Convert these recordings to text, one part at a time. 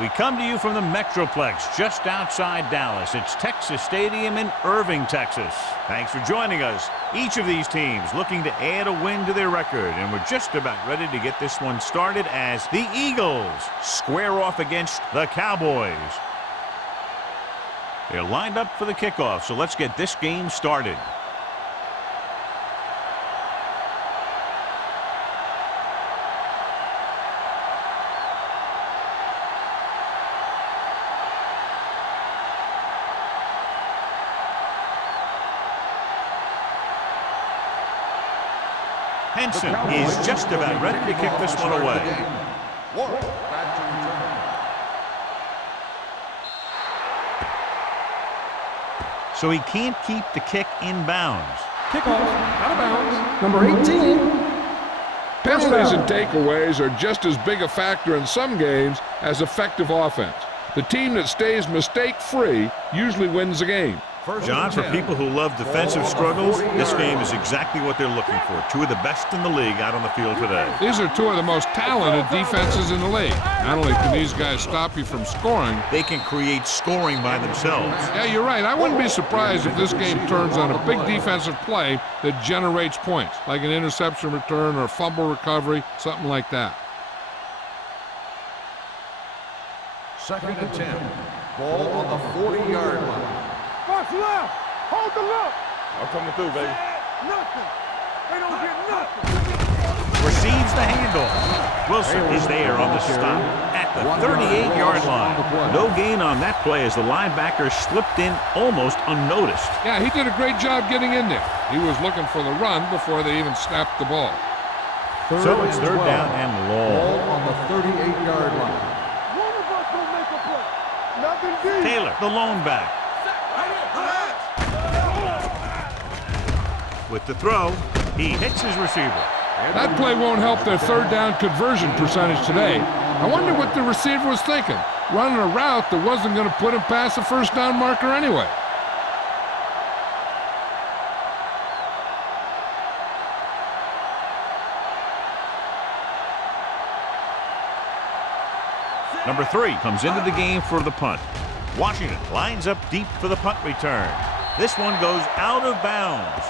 We come to you from the Metroplex just outside Dallas. It's Texas Stadium in Irving, Texas. Thanks for joining us. Each of these teams looking to add a win to their record, and we're just about ready to get this one started as the Eagles square off against the Cowboys. They're lined up for the kickoff, so let's get this game started. Henson is just about ready to kick this one away. So he can't keep the kick in bounds. Kickoff, out of bounds, number 18. Penalties and takeaways are just as big a factor in some games as effective offense. The team that stays mistake-free usually wins the game. John, for people who love defensive struggles, this game is exactly what they're looking for. Two of the best in the league out on the field today. These are two of the most talented defenses in the league. Not only can these guys stop you from scoring, they can create scoring by themselves. Yeah, you're right. I wouldn't be surprised if this game turns on a big defensive play that generates points, like an interception return or a fumble recovery, something like that. 2nd and 10. Ball on the 40-yard line. Box left. Hold the look. I'm coming through, baby. Nothing. They don't get nothing. Receives the handoff. Wilson is there on the stop at the 38-yard line. No gain on that play as the linebacker slipped in almost unnoticed. Yeah, he did a great job getting in there. He was looking for the run before they even snapped the ball. So it's third down and long. Ball on the 38-yard line. One of us will make a play. Nothing deep. Taylor, the lone back. With the throw, he hits his receiver. That play won't help their third down conversion percentage today. I wonder what the receiver was thinking, running a route that wasn't going to put him past the first down marker anyway. Number 3 comes into the game for the punt. Washington lines up deep for the punt return. This one goes out of bounds.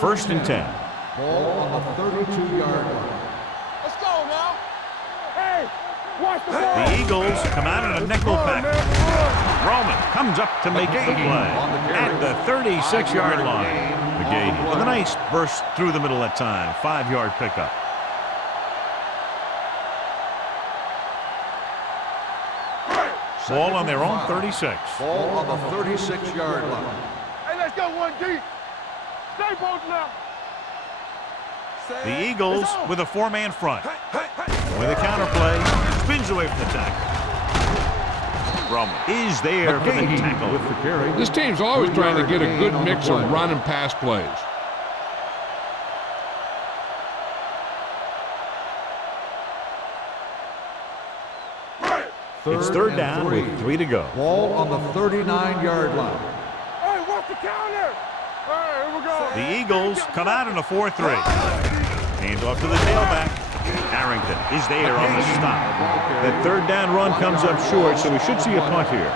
First and 10. Ball on the 32-yard line. Let's go now. Hey, watch the ball. The Eagles come out in a nickel pack. Roman comes up to make the play at the 36-yard line. McGahee with a nice burst through the middle that time. 5-yard pickup. Ball on their own 36. Ball on the 36-yard line. Hey, let's go one deep. Stay both left. The Eagles with a 4-man front. With a counter play, spins away from the tackle. Roman is there for the tackle. With the carry. This team's always trying to get a good mix of run and pass plays. It's third down with 3 to go. Ball on the 39-yard line. Hey, watch the counter. All right, here we go. The Eagles come out in a 4-3. Hands off to the tailback. Harrington is there on the stop. That third down run comes up short, so we should see a punt here.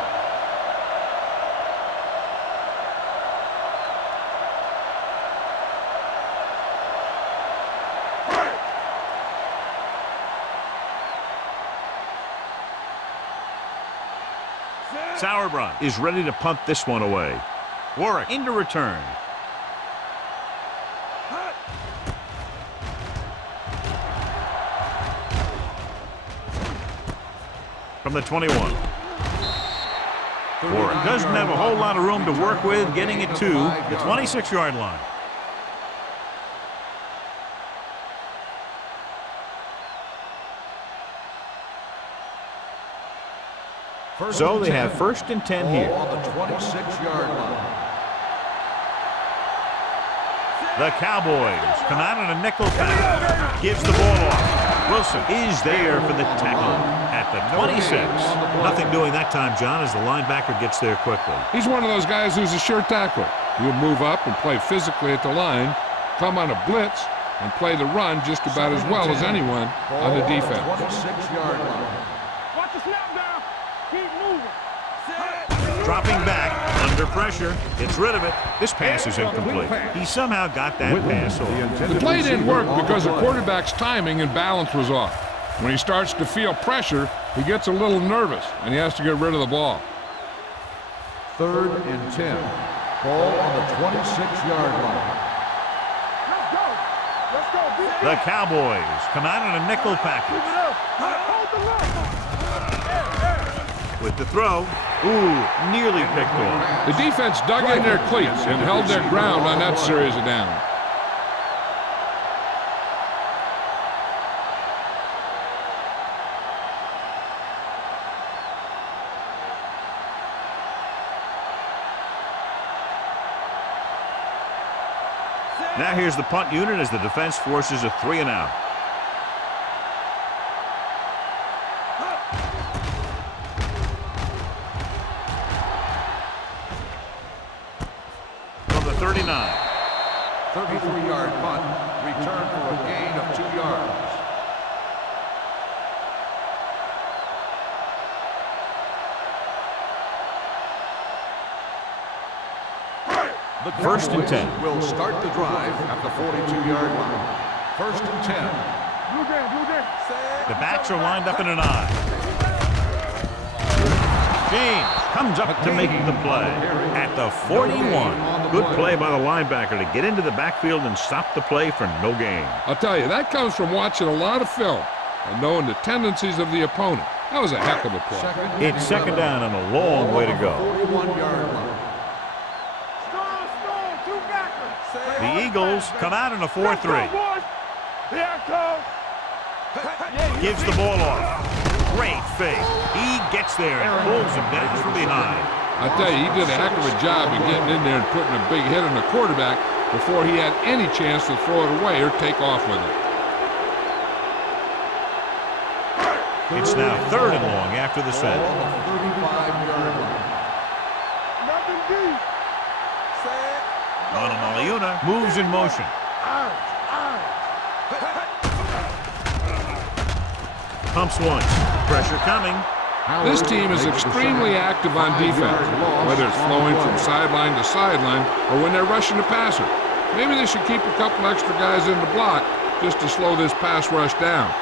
Sauerbrunn is ready to punt this one away. Warwick into return. From the 21. Warwick doesn't have a whole lot of room to work with, getting it to the 26-yard line. So they have first and 10 here. On the 26-yard line. The Cowboys come out in a nickel pack. Gives the ball off. Wilson is there for the tackle at the 26. Nothing doing that time, John, as the linebacker gets there quickly. He's one of those guys who's a sure tackler. He'll move up and play physically at the line, come on a blitz, and play the run just about as well as anyone on the defense. 26-yard line. Watch the snap down. Keep moving. Dropping back, under pressure, gets rid of it. This pass is incomplete. He somehow got that pass off. The play didn't work because the quarterback's timing and balance was off. When he starts to feel pressure, he gets a little nervous, and he has to get rid of the ball. 3rd and 10. Ball on the 26-yard line. Let's go. Let's go. The Cowboys come out in a nickel package. Hold the line. With the throw, ooh, nearly picked off. The defense dug in their cleats and held their ground on that series of downs. Now here's the punt unit as the defense forces a 3-and-out. From the 39. 33-yard punt. Return for a gain of 2 yards. The 1st and 10. Will start the drive at the 42-yard line. 1st and 10. The backs are lined up in an I. James comes up to make the play at the 41. Good play by the linebacker to get into the backfield and stop the play for no gain. I'll tell you, that comes from watching a lot of film and knowing the tendencies of the opponent. That was a heck of a play. It's 2nd down and a long way to go. 41-yard line. The Eagles come out in a 4-3. Gives the ball off. Great fake. He gets there and pulls him down from behind. I tell you, he did a heck of a job of getting in there and putting a big hit on the quarterback before he had any chance to throw it away or take off with it. It's now 3rd and long after the set. 35-yard line. Nothing deep. Maliuna moves in motion. Pumps once. Pressure coming. This team is extremely active on defense, whether it's flowing from sideline to sideline or when they're rushing the passer. Maybe they should keep a couple extra guys in the block just to slow this pass rush down.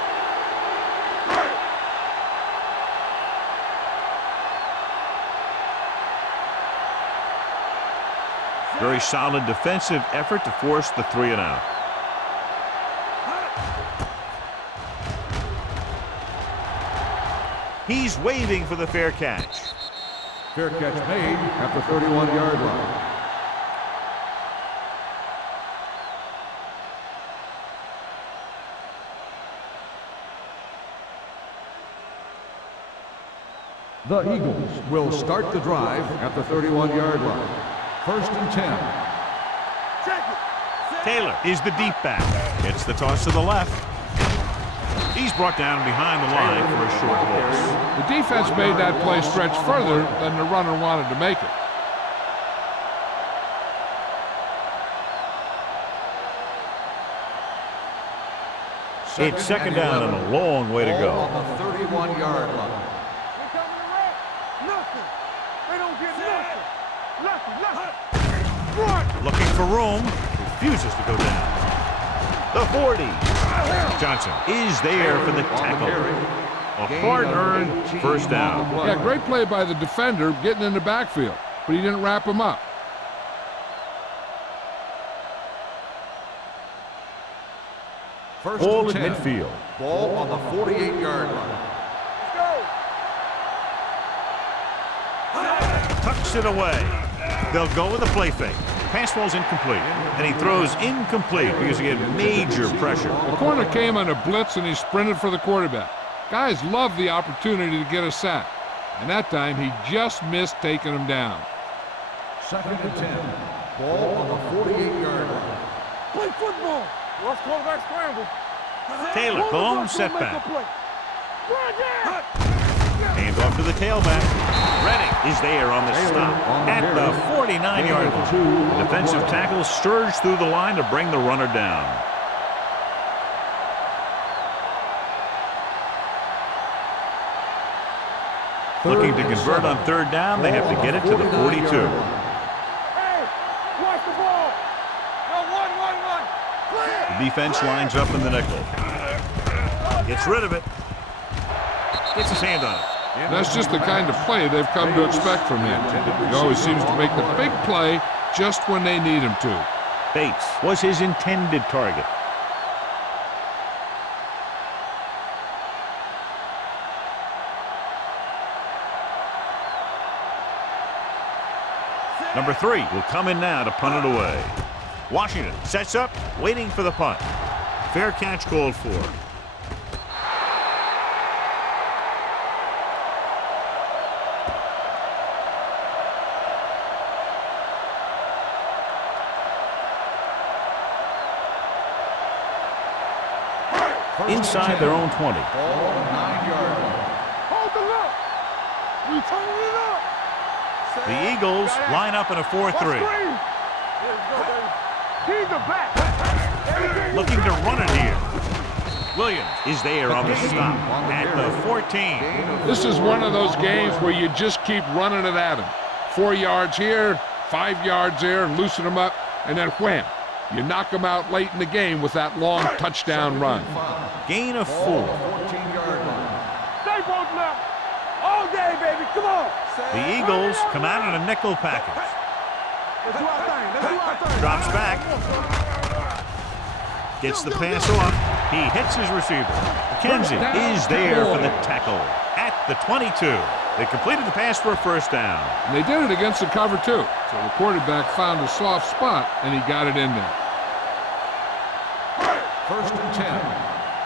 Very solid defensive effort to force the 3-and-out. He's waving for the fair catch. Fair catch made at the 31-yard line. The Eagles will start the drive at the 31-yard line. 1st and 10. Taylor is the deep back. Gets the toss to the left. He's brought down behind the line for a short loss. The defense made that play stretch further than the runner wanted to make it. It's 2nd down and a long way to go. On the 31-yard line. Looking for room. Refuses to go down. The 40. Johnson is there for the tackle. A hard-earned 1st down. Yeah, great play by the defender getting in the backfield, but he didn't wrap him up. Ball at midfield. Ball on the 48-yard line. Tucks it away. They'll go with a play fake. Pass ball's incomplete, and he throws incomplete because he had major pressure. The corner came on a blitz, and he sprinted for the quarterback. Guys love the opportunity to get a sack, and that time he just missed taking him down. 2nd and 10. Ball on the 48-yard line. Play football. Rush quarterback scramble. Taylor, the lone setback. Hand off to the tailback. Redding is there on the stop at the 49-yard line. The defensive tackle surged through the line to bring the runner down. Looking to convert on third down, they have to get it to the 42. Hey, watch the ball. No, one. Clear. The defense lines up in the nickel. Gets rid of it. Gets his hand on it. That's just the kind of play they've come to expect from him. He always seems to make the big play just when they need him to. Bates was his intended target. Number 3 will come in now to punt it away. Washington sets up, waiting for the punt. Fair catch called for. Inside their own 20. Hold the look. We turning it up. The Eagles line up in a 4-3. Keep the back. Looking to run it here. Williams is there on the stop at the 14. This is one of those games where you just keep running it at him. 4 yards here, 5 yards there, and loosen them up, and then wham. You knock them out late in the game with that long touchdown run. Gain of 4. Stay both left. All day, baby. Come on. The Eagles come out in a nickel package. Let's do our thing. Let's do our thing. Drops back. Gets the pass off. He hits his receiver. McKenzie is there for the tackle at the 22. They completed the pass for a first down. And they did it against the cover, too. So the quarterback found a soft spot, and he got it in there. First and 10.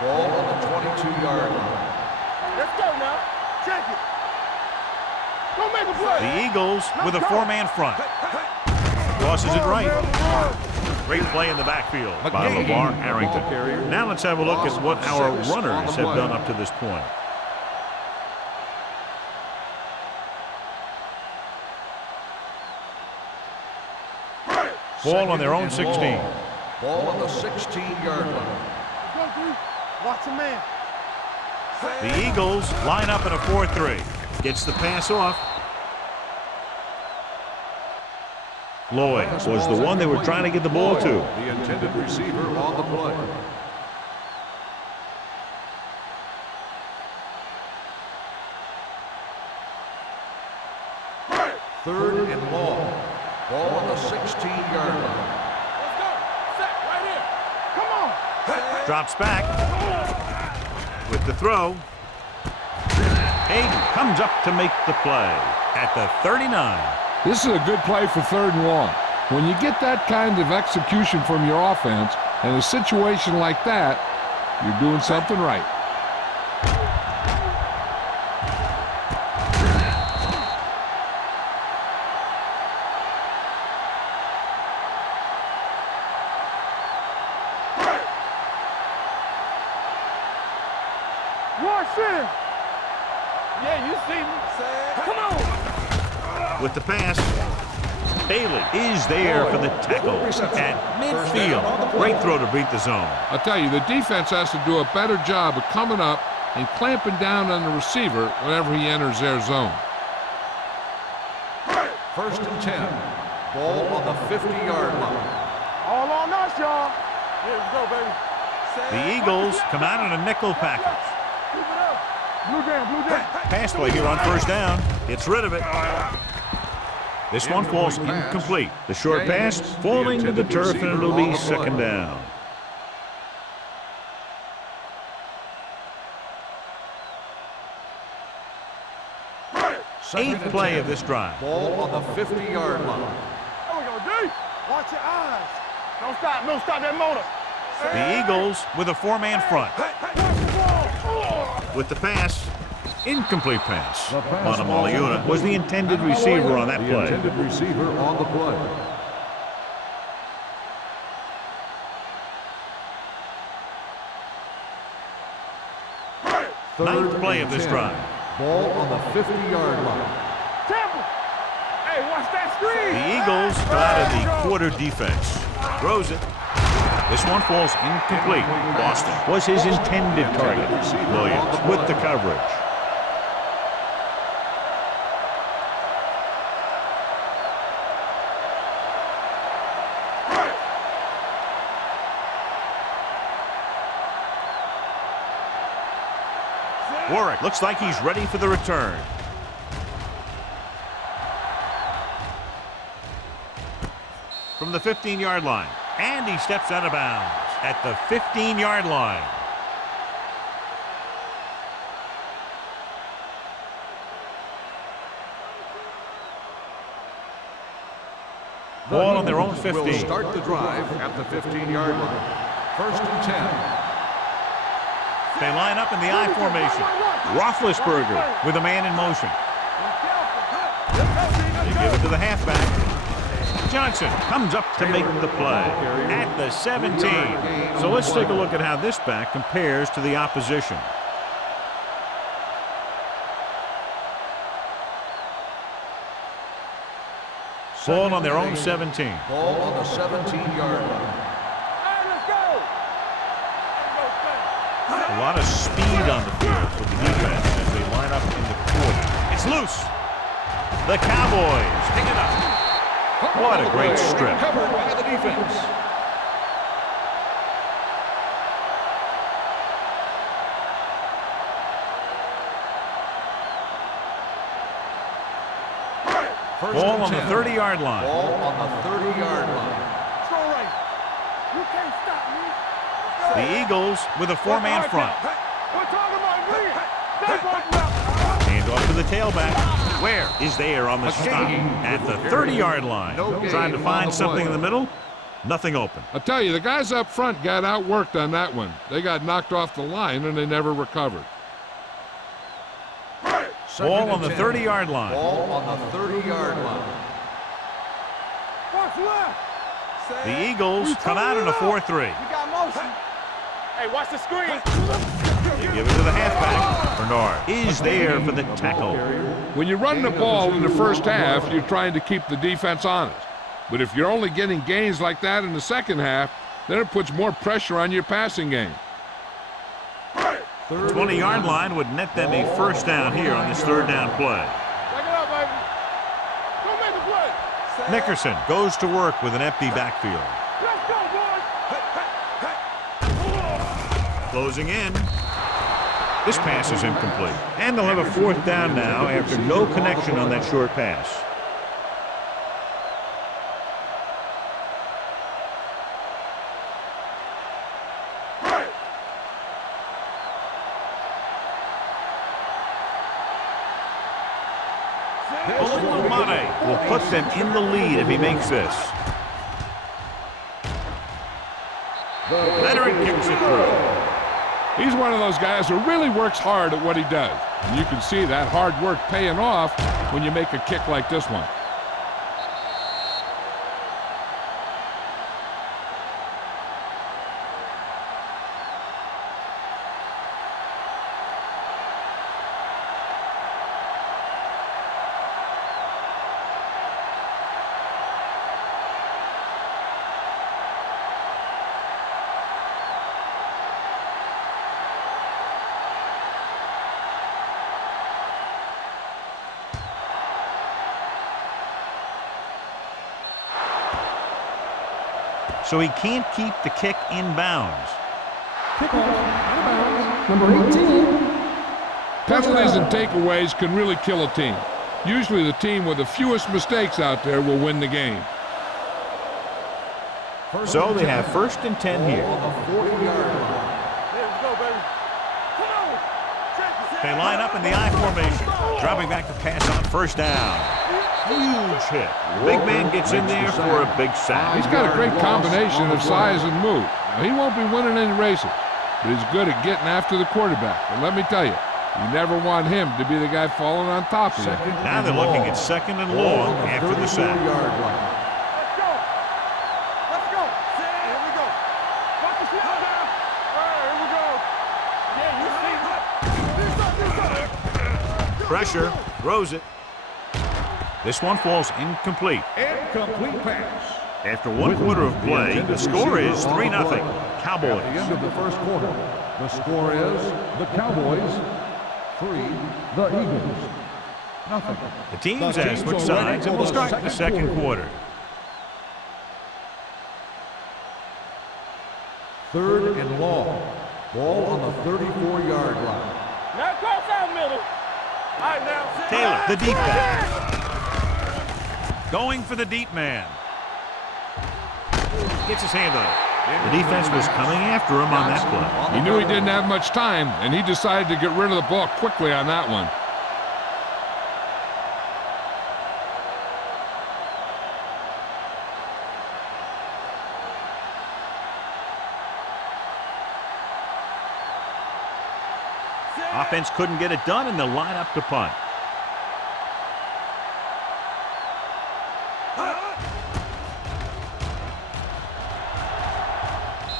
Ball on the 22-yard line. Let's go now. Check it. Go make a play. The Eagles with a 4-man front. Tosses it right. Great play in the backfield by LeVar Arrington. Now let's have a look at what our runners have done up to this point. Ball on their own 16. Ball on the 16-yard line. Watch a man. The Eagles line up in a 4-3. Gets the pass off. Lloyd was the one they were trying to get the ball to. The intended receiver on the play. Third and long. Ball on the 16-yard line. Let's go. Set right here. Come on. Drops back. With the throw. Hayden comes up to make the play at the 39. This is a good play for third and long. When you get that kind of execution from your offense in a situation like that, you're doing something right. Watch it. Yeah, you see me. Come on. With the pass, Bailey is there for the tackle at midfield. Great throw to beat the zone. I'll tell you, the defense has to do a better job of coming up and clamping down on the receiver whenever he enters their zone. First and 10. Ball on the 50-yard line. All on us, y'all. Here we go, baby. The Eagles come out in a nickel package. Keep it up. Blue down, blue down. Pass play here on first down. Gets rid of it. This one falls incomplete. The short pass falling to the turf, and it'll be second down. Eighth play of this drive. Ball on the 50-yard line. There we go, D. Watch your eyes. Don't stop that motor. The Eagles with a 4-man front. With the pass, incomplete pass. Bonamaliuna was the intended receiver on that The play. intended receiver on the play. Ninth play of this 10. drive. Ball on the 50-yard line. Temple. Hey, watch that screen. The Eagles come out of the quarter defense. Throws it. This one falls incomplete. Boston was his intended target. Williams with the coverage. Warwick looks like he's ready for the return. From the 15-yard line. And he steps out of bounds at the 15-yard line. Ball on their own 15. Will start the drive at the 15-yard line. 1st and 10. They line up in the I formation. Roethlisberger with a man in motion. They give it to the halfback. Johnson comes up to make the play at the 17. So let's take a look at how this back compares to the opposition. Ball on their own 17. Ball on the 17-yard line. A lot of speed on the field for the defense as they line up in the quarter. It's loose. The Cowboys pick it up. What a great strip. Covered by the defense. Ball on the 30-yard line. Ball on the 30-yard line. You can't stop me. The Eagles with a four-man front. We're talking about me. Hand off to the tailback. Where is there on the stop? At the 30-yard line. Trying to find something in the middle. Nothing open. I'll tell you, the guys up front got outworked on that one. They got knocked off the line and they never recovered. Ball on the 30-yard line. Ball on the 30-yard line. What's left? The Eagles come out in a 4-3. You got motion. Hey, watch the screen. They give it to the halfback. Bernard is there for the tackle. When you're running the ball in the first half, you're trying to keep the defense honest. But if you're only getting gains like that in the second half, then it puts more pressure on your passing game. The 20-yard line would net them a first down here on this third down play. Back it up, baby. Go make the play. Nickerson goes to work with an empty backfield. Let's go, boys. Closing in. This pass is incomplete. And they'll have a fourth down now after no connection on that short pass. Money will put them in the lead if he makes this. Veteran kicks it through. He's one of those guys who really works hard at what he does. And you can see that hard work paying off when you make a kick like this one. So he can't keep the kick in bounds. Kickoff out of bounds. Number 18. Penalties and takeaways can really kill a team. Usually the team with the fewest mistakes out there will win the game. So they have 1st and 10 here. Let's go, baby. Come on. They line up in the I formation. Dropping back to pass on 1st down. Huge hit. Big man gets in there for a big sack. He's got a great combination of size and move. Now, he won't be winning any races, but he's good at getting after the quarterback. And let me tell you, you never want him to be the guy falling on top of you. Now they're looking at 2nd and long after the sack. Let's go. Let's go. Here we go. Watch the slide down. All right, here we go. Yeah, you see. Pressure, throws it. This one falls incomplete. Incomplete pass. After 1 quarter of play, the score is 3-0. Cowboys. At the end of the first quarter, the score is the Cowboys 3, the Eagles nothing. The teams have switched sides and will start the second quarter. Third and long. Ball on the 34-yard line. Now cross out middle. All right, now. Taylor, the deep back. Going for the deep man. Gets his hand on it. The defense was coming after him on that play. He knew he didn't have much time, and he decided to get rid of the ball quickly on that one. Offense couldn't get it done, and they'll line up to punt.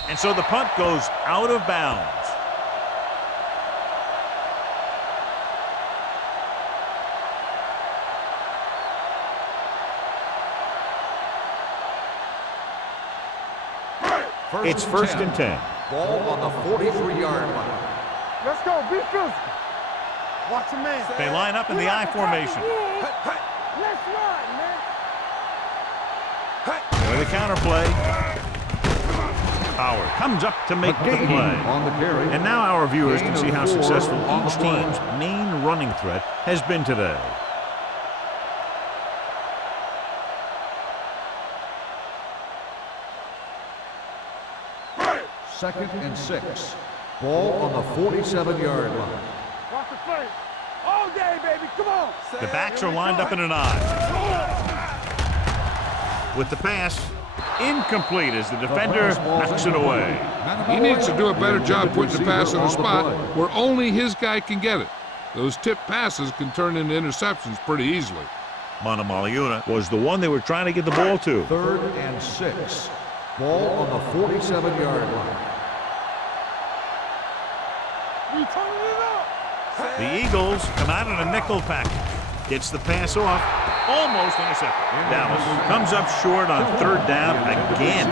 And so the punt goes out of bounds. It's first and 10. Ball on the 43-yard line. Let's go. Be physical. Watch your man. They line up in the I formation. Let's run, man. With a counterplay. Howard comes up to make the play. On the carry. And now our viewers can see how successful each team's main running threat has been today. Second and 6. Ball on the 47-yard line. Watch the play. All day, baby. Come on. The backs are lined up in an I. With the pass, incomplete as the defender knocks it away. He needs to do a better job putting the pass in a spot where only his guy can get it. Those tipped passes can turn into interceptions pretty easily. Manamaliuna was the one they were trying to get the ball to. Third and 6. Ball on the 47-yard line. We turning it up. The Eagles come out in a nickel package. Gets the pass off. Almost intercepted. Dallas comes up short on third down again.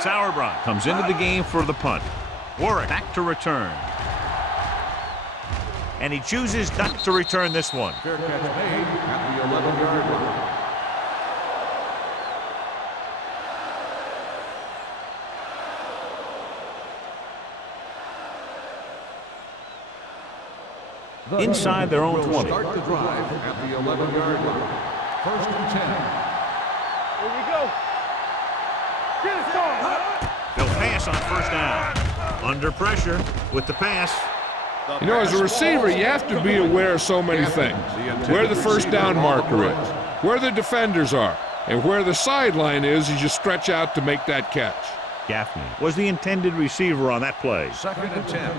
Sauerbrunn comes into the game for the punt. Warwick back to return. And he chooses not to return this one. Fair catch made at the 11-yard line. Inside their own 20. Start the drive at the 11-yard line. First and 10. Here we go. Get it started. They'll pass on first down. Under pressure with the pass. You know, as a receiver, you have to be aware of so many things. Where the first down marker is, where the defenders are, and where the sideline is as you stretch out to make that catch. Gaffney was the intended receiver on that play. Second and 10.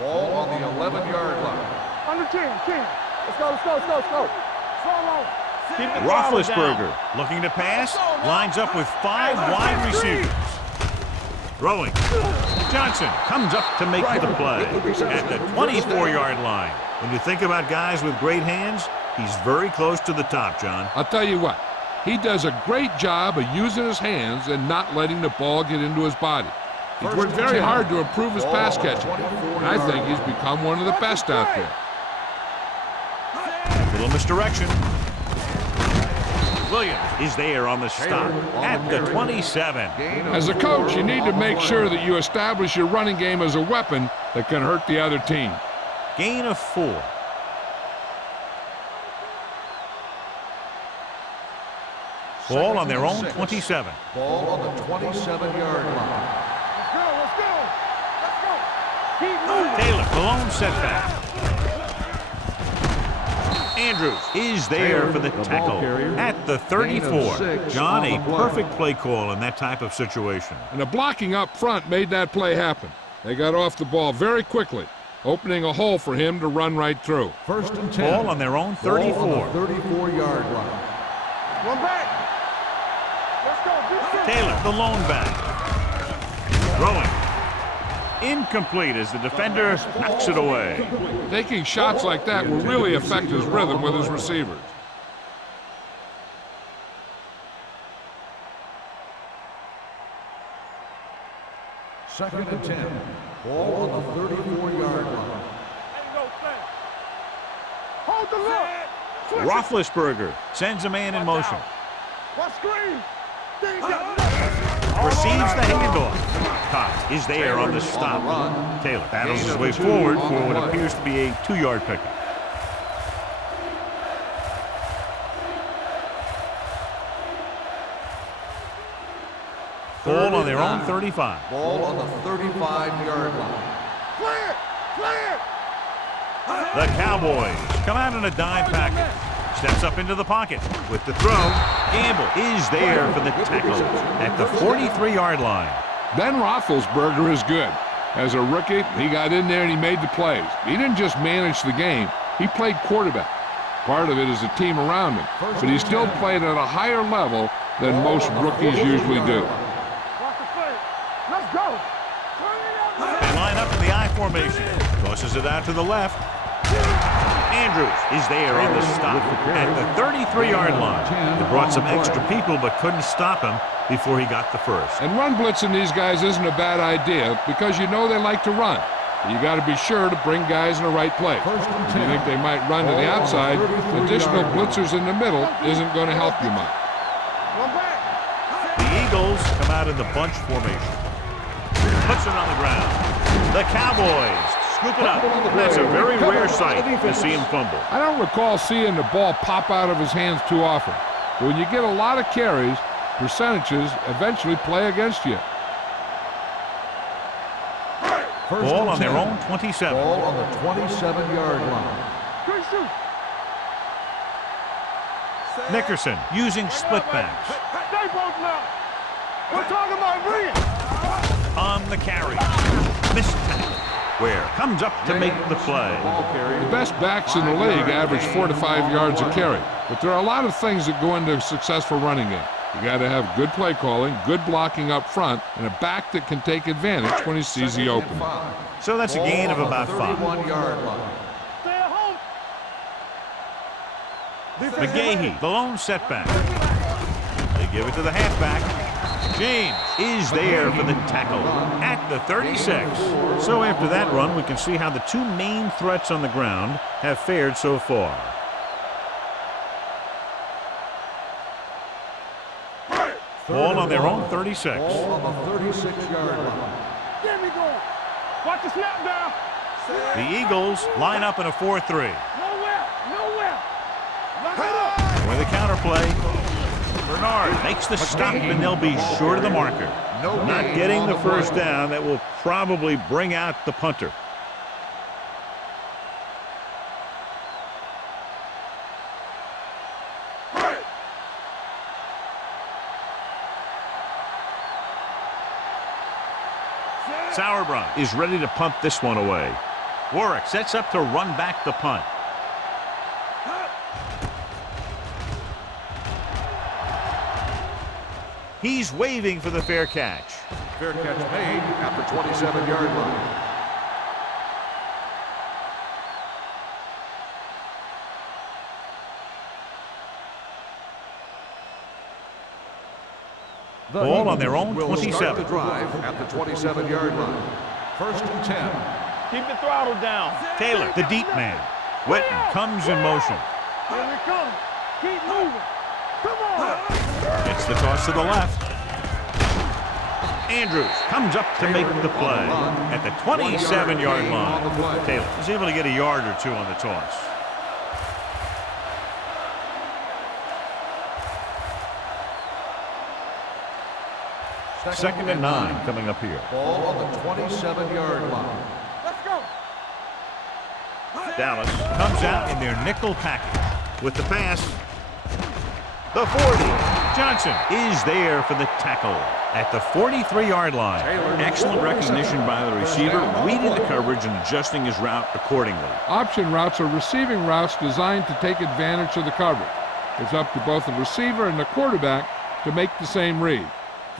Ball on the 11-yard line. Under 10. Let's go. Slow. Roethlisberger looking to pass, lines up with 5 wide receivers. Throwing. Johnson comes up to make the play at the 24-yard line. When you think about guys with great hands, he's very close to the top, John. I'll tell you what, he does a great job of using his hands and not letting the ball get into his body. He's worked very hard to improve his pass catching, and I think he's become one of the best out there. Little misdirection. Williams is there on the stop at the 27. As a coach, you need to make sure that you establish your running game as a weapon that can hurt the other team. Gain of 4. Ball on their own 27. Ball on the 27-yard line. Let's go. Keep moving. Taylor, the lone setback. Andrews is there for the tackle at the 34. John, a perfect play call in that type of situation. And the blocking up front made that play happen. They got off the ball very quickly. opening a hole for him to run right through. First and 10. Ball on their own 34. Ball on the 34-yard line. One back. Let's go. Taylor, the lone back. Throwing. Incomplete as the defender knocks it away. Taking shots like that will really affect his rhythm with his receivers. Second and 10. Ball on the 34-yard line. Hold the look. Roethlisberger sends a man in motion. What screen? Receives the handoff. Cox is there on the stop. Taylor battles his way forward for what appears to be a 2-yard pickup. Ball on their own 35. Ball on the 35-yard line. Clear. Clear. The Cowboys come out in a dime package. Steps up into the pocket with the throw. Gamble is there for the tackle at the 43-yard line. Ben Roethlisberger is good. As a rookie, he got in there and he made the plays. He didn't just manage the game, he played quarterback. Part of it is the team around him, but he still played at a higher level than most rookies usually do. Let's go. They line up in the I formation. Tosses it out to the left. Andrews is there on the stop at the 33-yard line. They brought some extra people but couldn't stop him before he got the first. And run blitzing these guys isn't a bad idea because you know they like to run. But you got to be sure to bring guys in the right place. If you think they might run to the outside, additional blitzers in the middle isn't going to help you much. The Eagles come out in the bunch formation. Puts it on the ground. The Cowboys scoop it up. That's a very rare sight to see him fumble. I don't recall seeing the ball pop out of his hands too often. But when you get a lot of carries, percentages eventually play against you. Ball on their own 27. Ball on the 27-yard line. Nickerson using split backs. They both now. We're talking about Green. On the carry. Missed tackle. Where comes up to make the play. The best backs in the league average 4 to 5 yards a carry. But there are a lot of things that go into a successful running game. You got to have good play calling, good blocking up front, and a back that can take advantage when he sees the opening. So that's a gain of about 5. 31-yard line. Stay at home. McGahee, the lone setback. They give it to the halfback. James is there for the tackle at the 36. So after that run, we can see how the two main threats on the ground have fared so far. Ball on their own 36. Ball on the 36-yard line. Get me going. Watch the snap down. The Eagles line up in a 4-3. Nowhere. Lock it up. With a counterplay, Bernard makes the stop, and they'll be short of the marker. Not getting the first down. That will probably bring out the punter. Sauerbrunn is ready to punt this one away. Warwick sets up to run back the punt. He's waving for the fair catch. Fair catch made at the 27-yard line. Ball on their own 27. Start the drive at the 27-yard line. First and 10. Keep the throttle down. Taylor, the deep man. Witten comes in motion. Here we come. Keep moving. Come on. Gets the toss to the left. Andrews comes up to make the play at the 27-yard line. Taylor is able to get a yard or two on the toss. Second and 9 coming up here. Ball on the 27-yard line. Let's go. Dallas comes out in their nickel package with the pass. The 40. Johnson is there for the tackle at the 43-yard line. Excellent recognition by the receiver, reading the coverage and adjusting his route accordingly. Option routes are receiving routes designed to take advantage of the coverage. It's up to both the receiver and the quarterback to make the same read.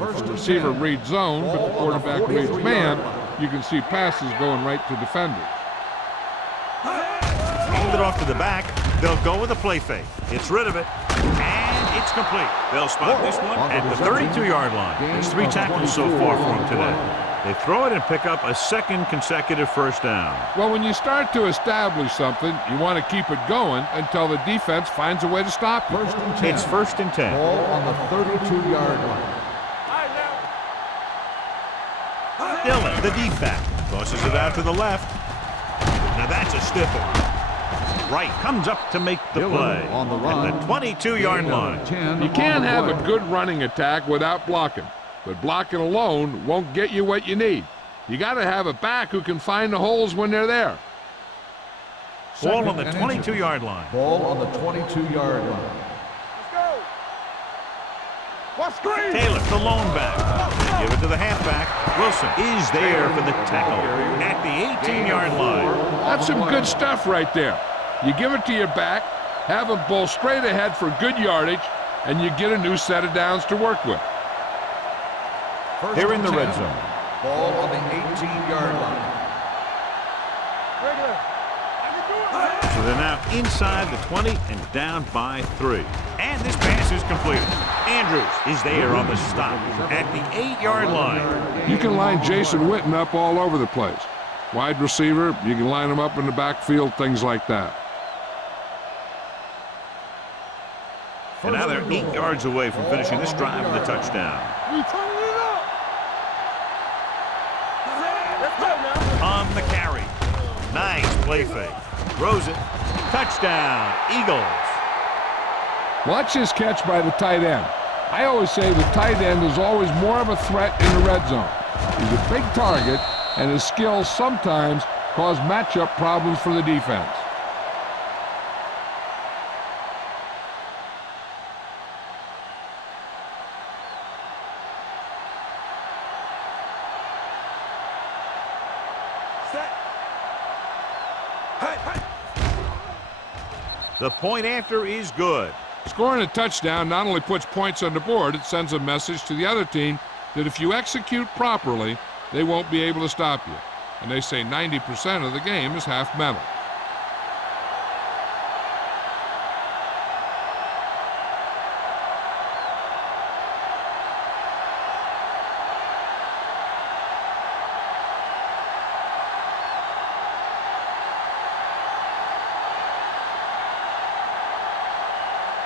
If the receiver reads zone, but the quarterback reads man, you can see passes going right to defenders. Hand it off to the back. They'll go with a play fake. It's rid of it. And it's complete. They'll spot this one at the 32-yard line. There's 3 tackles so far for them today. They throw it and pick up a second consecutive first down. Well, when you start to establish something, you want to keep it going until the defense finds a way to stop you. It's 1st and 10. Ball on the 32-yard line. Dillon, the deep back, tosses it out to the left. Now that's a stiff one. Wright comes up to make the play on the run at the 22-yard line. You can't have a good running attack without blocking, but blocking alone won't get you what you need. You got to have a back who can find the holes when they're there. Ball on the 22-yard line. Ball on the 22-yard line. Taylor, the lone back. They give it to the halfback. Wilson is there for the tackle at the 18-yard line. That's some good stuff right there. You give it to your back, have him pull straight ahead for good yardage, and you get a new set of downs to work with. They're in the red zone. Ball on the 18-yard line. So they're now inside the 20 and down by 3. And this pass is completed. Andrews is there on the stop at the 8-yard line. You can line Jason Witten up all over the place. Wide receiver, you can line him up in the backfield, things like that. And now they're 8 yards away from finishing this drive with a touchdown. On the carry. Nice play fake. Throws it. Touchdown, Eagles. Watch this catch by the tight end. I always say the tight end is always more of a threat in the red zone. He's a big target, and his skills sometimes cause matchup problems for the defense. The point after is good. Scoring a touchdown not only puts points on the board, it sends a message to the other team that if you execute properly, they won't be able to stop you. And they say 90% of the game is half mental.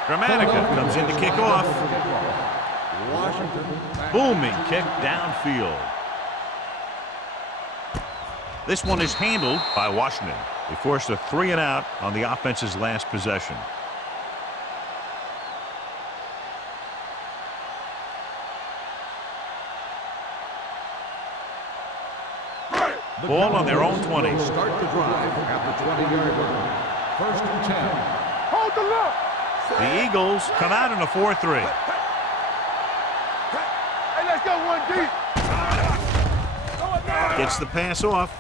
Gramatica comes in to kick off. Booming kick downfield. This one is handled by Washington. They forced a 3-and-out on the offense's last possession. Ball on their own 20. Start the drive at the 20-yard line. 1st and 10. Hold the look. The Eagles come out in a 4-3. Hey, let's go 1 deep. Gets the pass off.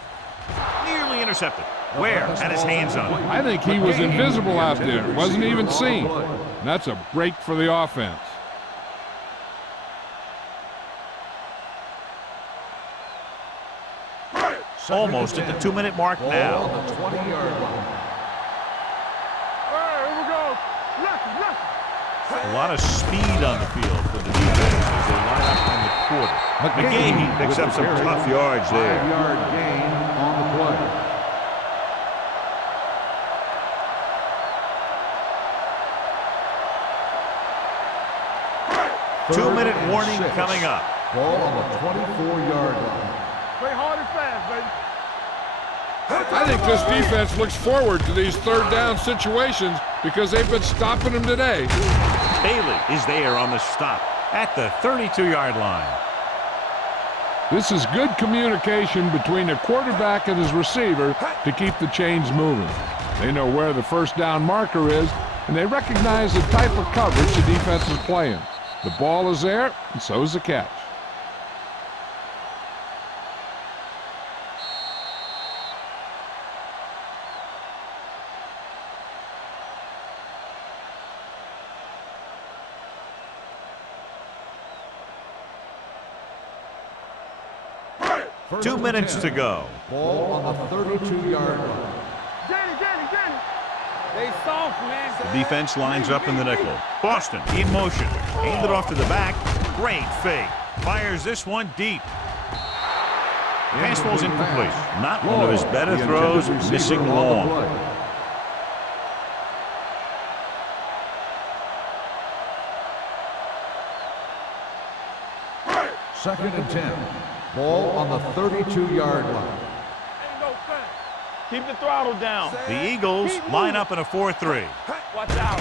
Nearly intercepted. Ware had his hands on it. I think he was invisible out there. Wasn't even seen. And that's a break for the offense. Almost at the 2-minute mark now. On the 20-yard line. A lot of speed on the field for the defense as they line up on the quarter. McGahee picks up some tough yards there. 5-yard gain on the play. Two-minute warning coming up. Ball on the 24-yard line. Play hard and fast, baby. I think this defense looks forward to these third-down situations because they've been stopping them today. Bailey is there on the stop at the 32-yard line. This is good communication between the quarterback and his receiver to keep the chains moving. They know where the first down marker is, and they recognize the type of coverage the defense is playing. The ball is there, and so is the catch. First 2 and minutes 10. to go. Ball on the 32-yard line. Danny. They soft, man. The defense lines up in the nickel. Boston in motion. Hand it off to the back. Great fake. Fires this one deep. Pass falls incomplete. Not one of his better throws. Missing long. Second and 10. Ball on the 32-yard line. Keep the throttle down. The Eagles line up in a 4-3. Watch out.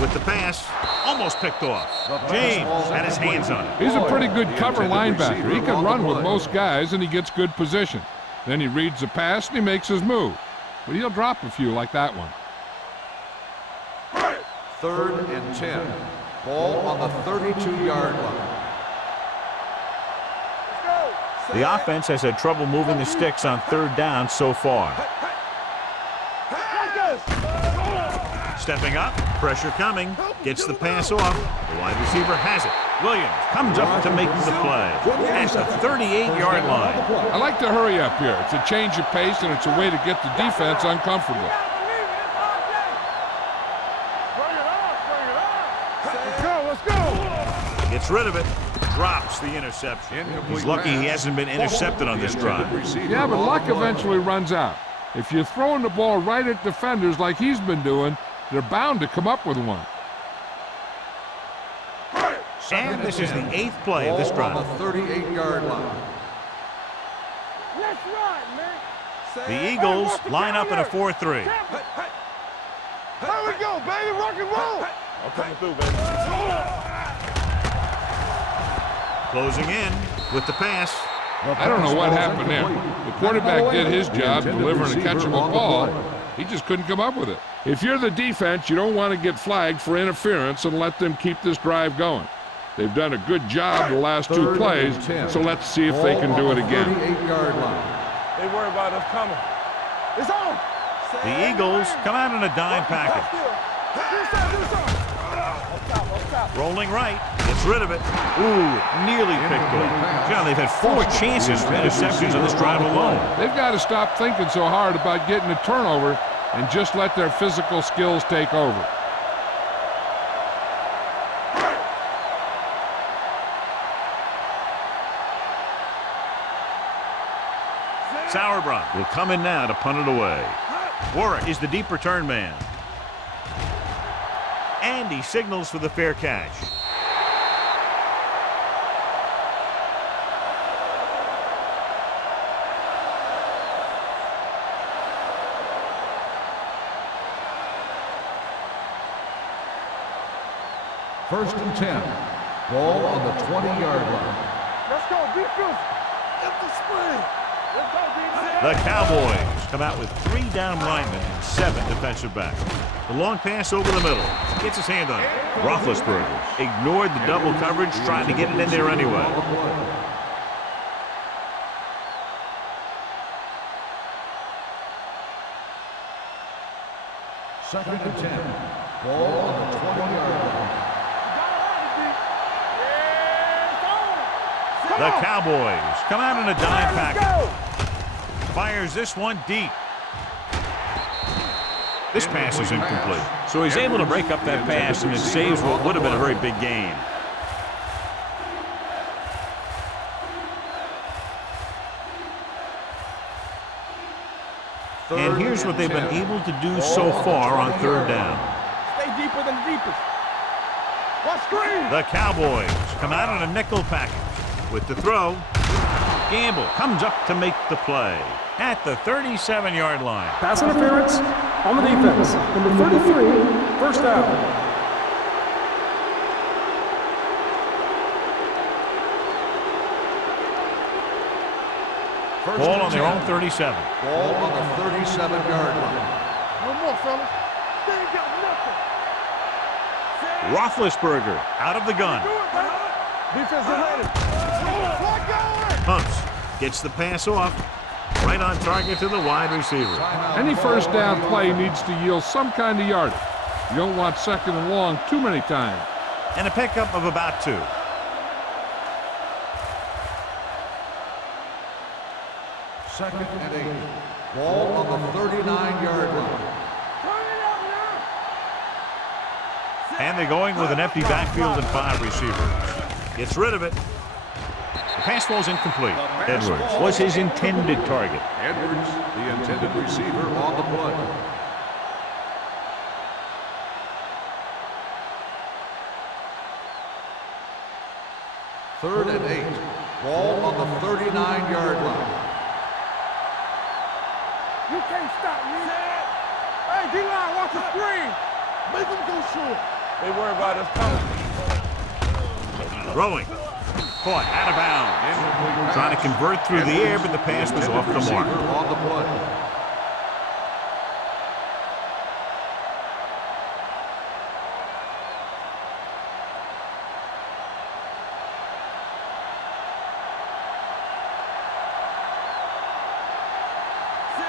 With the pass, almost picked off. James had his hands on it. He's a pretty good cover linebacker. He can run with most guys, and he gets good position. Then he reads the pass, and he makes his move. But he'll drop a few like that one. Third and 10. Ball on the 32-yard line. The offense has had trouble moving the sticks on third down so far. Stepping up, pressure coming, gets the pass off. The wide receiver has it. Williams comes up to make the play at the 38-yard line. I like to hurry up here. It's a change of pace, and it's a way to get the defense uncomfortable. Let's go. Gets rid of it, drops the interception. He's lucky he hasn't been intercepted on this drive. Yeah, but luck eventually runs out. If you're throwing the ball right at defenders like he's been doing, they're bound to come up with one. And this is the 8th play of this drive. On the 38-yard line. Let's run, man. The Eagles line up in a 4-3. Here we go, baby. Rock and roll. I'm coming through, baby. Closing in with the pass. I don't know what happened there. The quarterback did his job delivering a catchable ball. He just couldn't come up with it. If you're the defense, you don't want to get flagged for interference and let them keep this drive going. They've done a good job the last 2 plays, so let's see if they can do it again. 38-yard line. They worry about us coming. It's on. The Eagles come out in a dime package. Rolling right, gets rid of it. Ooh, nearly picked off. John, they've had 4 chances for interceptions on this drive alone. They've got to stop thinking so hard about getting a turnover and just let their physical skills take over. Sauerbrunn will come in now to punt it away. Warwick is the deep return man. And he signals for the fair catch. First and 10. Ball on the 20-yard line. Let's go, defense. Get the spring. Let's go, defense. The Cowboys come out with 3 down linemen and 7 defensive backs. The long pass over the middle. Gets his hand on it. Roethlisberger ignored the double coverage, trying to get it in there anyway. Second and 10. Ball on the 20-yard line. The Cowboys come out in a dime package. Fires this one deep. This pass is incomplete. So he's able to break up that pass, and it saves what would have been a very big gain. And here's what they've been able to do so far on third down. Stay deeper than the deepest. Watch screen. The Cowboys come out in a nickel package. With the throw, Gamble comes up to make the play at the 37-yard line. Pass interference on the defense. Number 33, first down. Ball on their own 37. Ball on the 37-yard line. No more, fellas. They ain't got nothing. Roethlisberger out of the gun. Defense ready. Pumps. Gets the pass off. Right on target to the wide receiver. Any first down play needs to yield some kind of yardage. You don't want second and long too many times. And a pickup of about 2. Second and 8. Ball on the 39-yard line. And they're going with an empty backfield and 5 receivers. Gets rid of it. The pass ball's incomplete. Edwards was his intended target. Edwards, the intended receiver on the play. Third and 8. Ball on the 39-yard line. You can't stop me. Hey, D-line, watch the screen. Make them go short. They worry about us coming. Throwing. Caught out of bounds. Trying to convert through the air, but the pass was off the mark. On the play.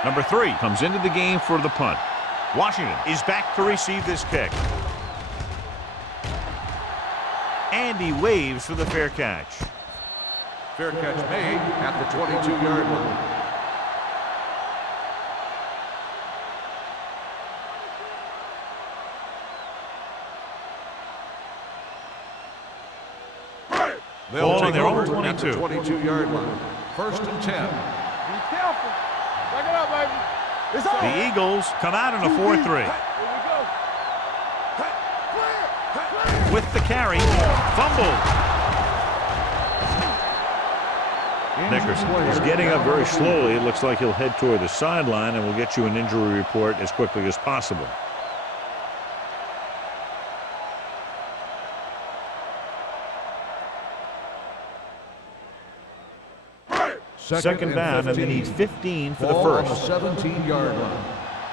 Number 3 comes into the game for the punt. Washington is back to receive this kick. And he waves for the fair catch. Fair catch made at the 22-yard line. They'll take their own over 22. at the 22-yard line. First and 10. Be careful. Back it up, baby. It's on. The Eagles come out in a 4-3. Here we go. With the carry, fumbled. Nickerson is getting up very slowly. It looks like he'll head toward the sideline, and we'll get you an injury report as quickly as possible. Second down, and they need 15 for the first. On the 17-yard line.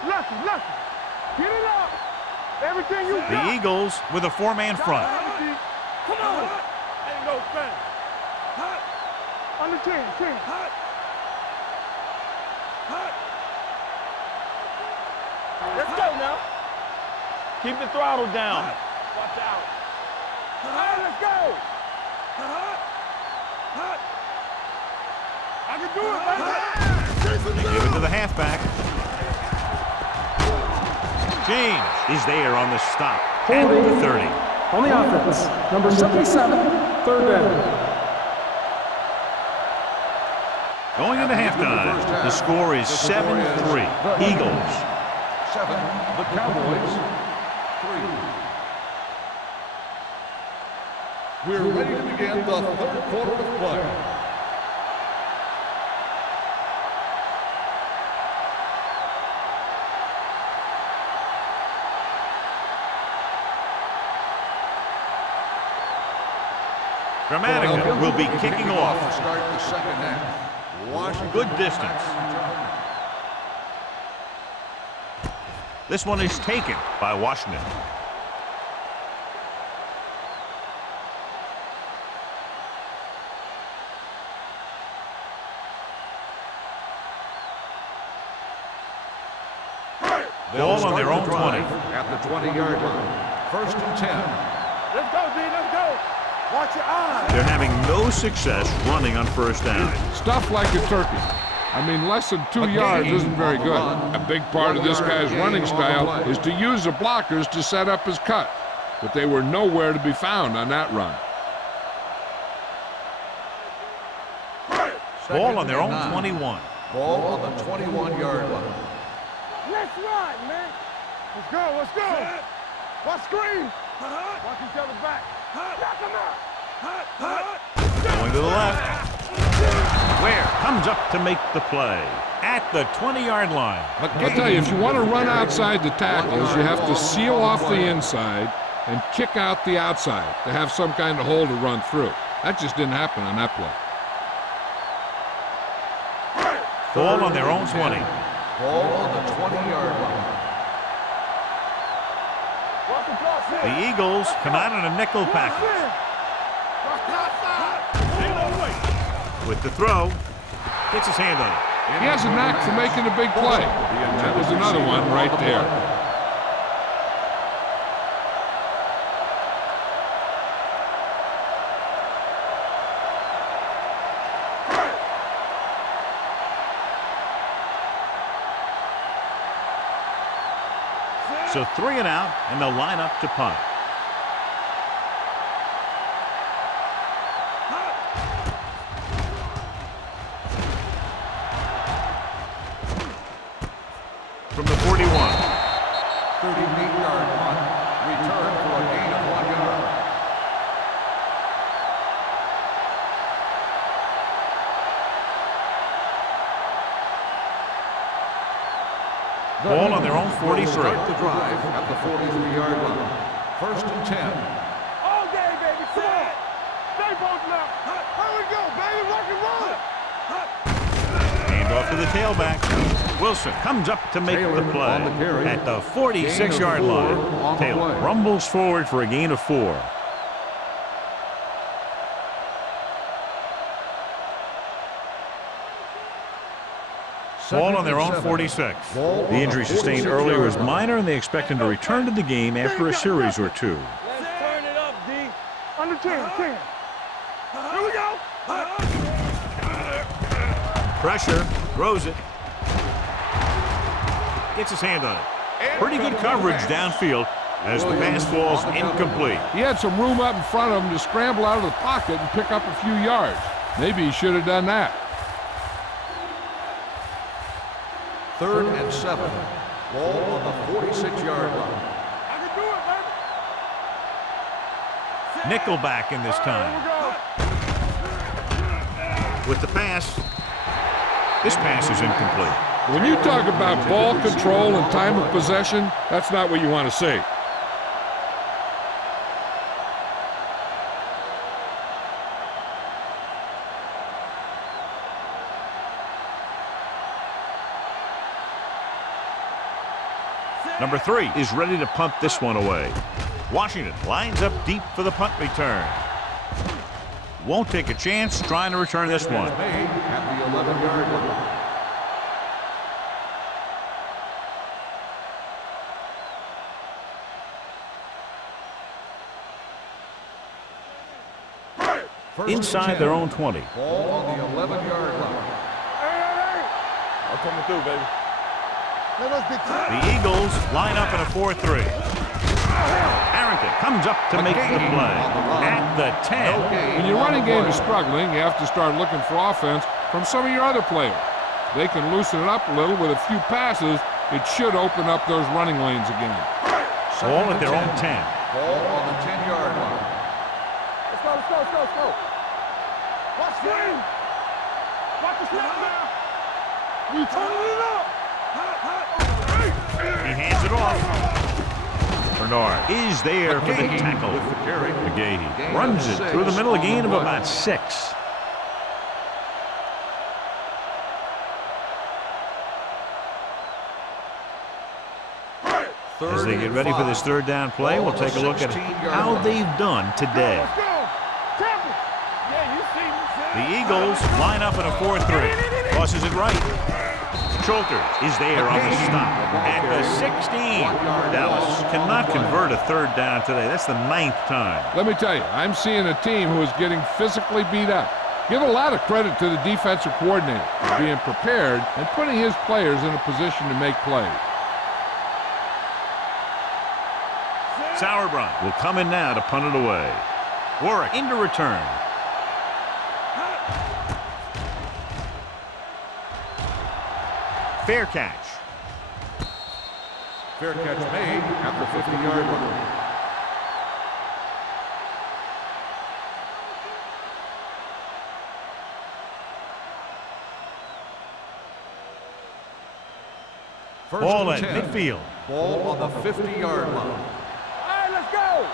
Lucky. Get it up. Everything you got. The Eagles with a 4-man front. Come on. Ain't no thing. Under 10. Let's go now. Keep the throttle down. Watch out. Let's go. I can do it, baby. They give it to the halfback. James is there on the stop at the 30. On the offense, number 77, third down. Going into halftime, the score is 7-3. Eagles. 7, the Cowboys. 3. We're ready to begin the third quarter of play. Dramatica will be kicking off. To start the second half. Washington. Good distance. This one is taken by Washington. Ball on their own 20. At the 20-yard line. First and 10. Let's go, D. Let's go. Watch your eyes. They're having no success running on first down. Stuff like a turkey. I mean, less than 2 yards isn't very good. A big part of this guy's running style is to use the blockers to set up his cut. But they were nowhere to be found on that run. Ball on their own 21. Ball on the 21-yard line. Let's run, man. Let's go. Watch screen. Watch each other back. Knock them out. Going to the left. Ware comes up to make the play at the 20-yard line. I'll tell you, if you want to run outside the tackles, you have to seal off the inside and kick out the outside to have some kind of hole to run through. That just didn't happen on that play. Ball on their own 20. Ball on the 20-yard line. The Eagles come out in a nickel package. With the throw, gets his hand on it. He has a knack for making a big play. That was another one right there. So 3 and out, and they'll line up to punt. From the 41. 38-yard punt. Return for a gain of 1 yard. Ball on their own 43. Start the drive at the 43-yard line. 1st and 10. All day, baby. Come on. Stay bolted up. Here we go, baby. Rock and roll. Hand off to the tailback. Wilson comes up to make the play at the 46-yard line. Taylor rumbles forward for a gain of 4. Ball on their own 46. The injury sustained earlier was minor, and they expect him to return to the game after a series or 2. Let's turn it up, D. Under 10. Here we go. Pressure, throws it. Gets his hand on it. Pretty good coverage downfield as the pass falls incomplete. He had some room up in front of him to scramble out of the pocket and pick up a few yards. Maybe he should have done that. 3rd and 7. Ball on the 46-yard line. I can do it, baby. Nickelback in this time. With the pass. This pass is incomplete. When you talk about ball control and time of possession, that's not what you want to see. Number 3 is ready to punt this one away. Washington lines up deep for the punt return. Won't take a chance trying to return this one. Made at the 11-yard line. Inside their own 20. Ball on the 11-yard line. I'm coming through, baby. The Eagles line up in a 4-3. Harrington comes up to make the play at the 10. When your running game is struggling, you have to start looking for offense from some of your other players. They can loosen it up a little with a few passes. It should open up those running lanes again. Ball at their own 10. Ball on the 10-yard line. Let's go. Watch screen. Watch the snap now. We turning it up. He hands it off. Bernard is there for the tackle. McGahee runs it through the middle, a gain of about 6. As they get ready for this 3rd down play, we'll take a look at how they've done today. Let's go. Tampa. Yeah, you see me. The Eagles line up in a 4-3. Tosses it right. Schulter is there on the stop at the 16. Dallas cannot convert a 3rd down today. That's the 9th time. Let me tell you, I'm seeing a team who is getting physically beat up. Give a lot of credit to the defensive coordinator for being prepared and putting his players in a position to make plays. Sauerbrunn will come in now to punt it away. Warwick into return. Fair catch. Fair catch made at the 50-yard line. Ball at midfield. Ball on the 50-yard line. All right, let's go.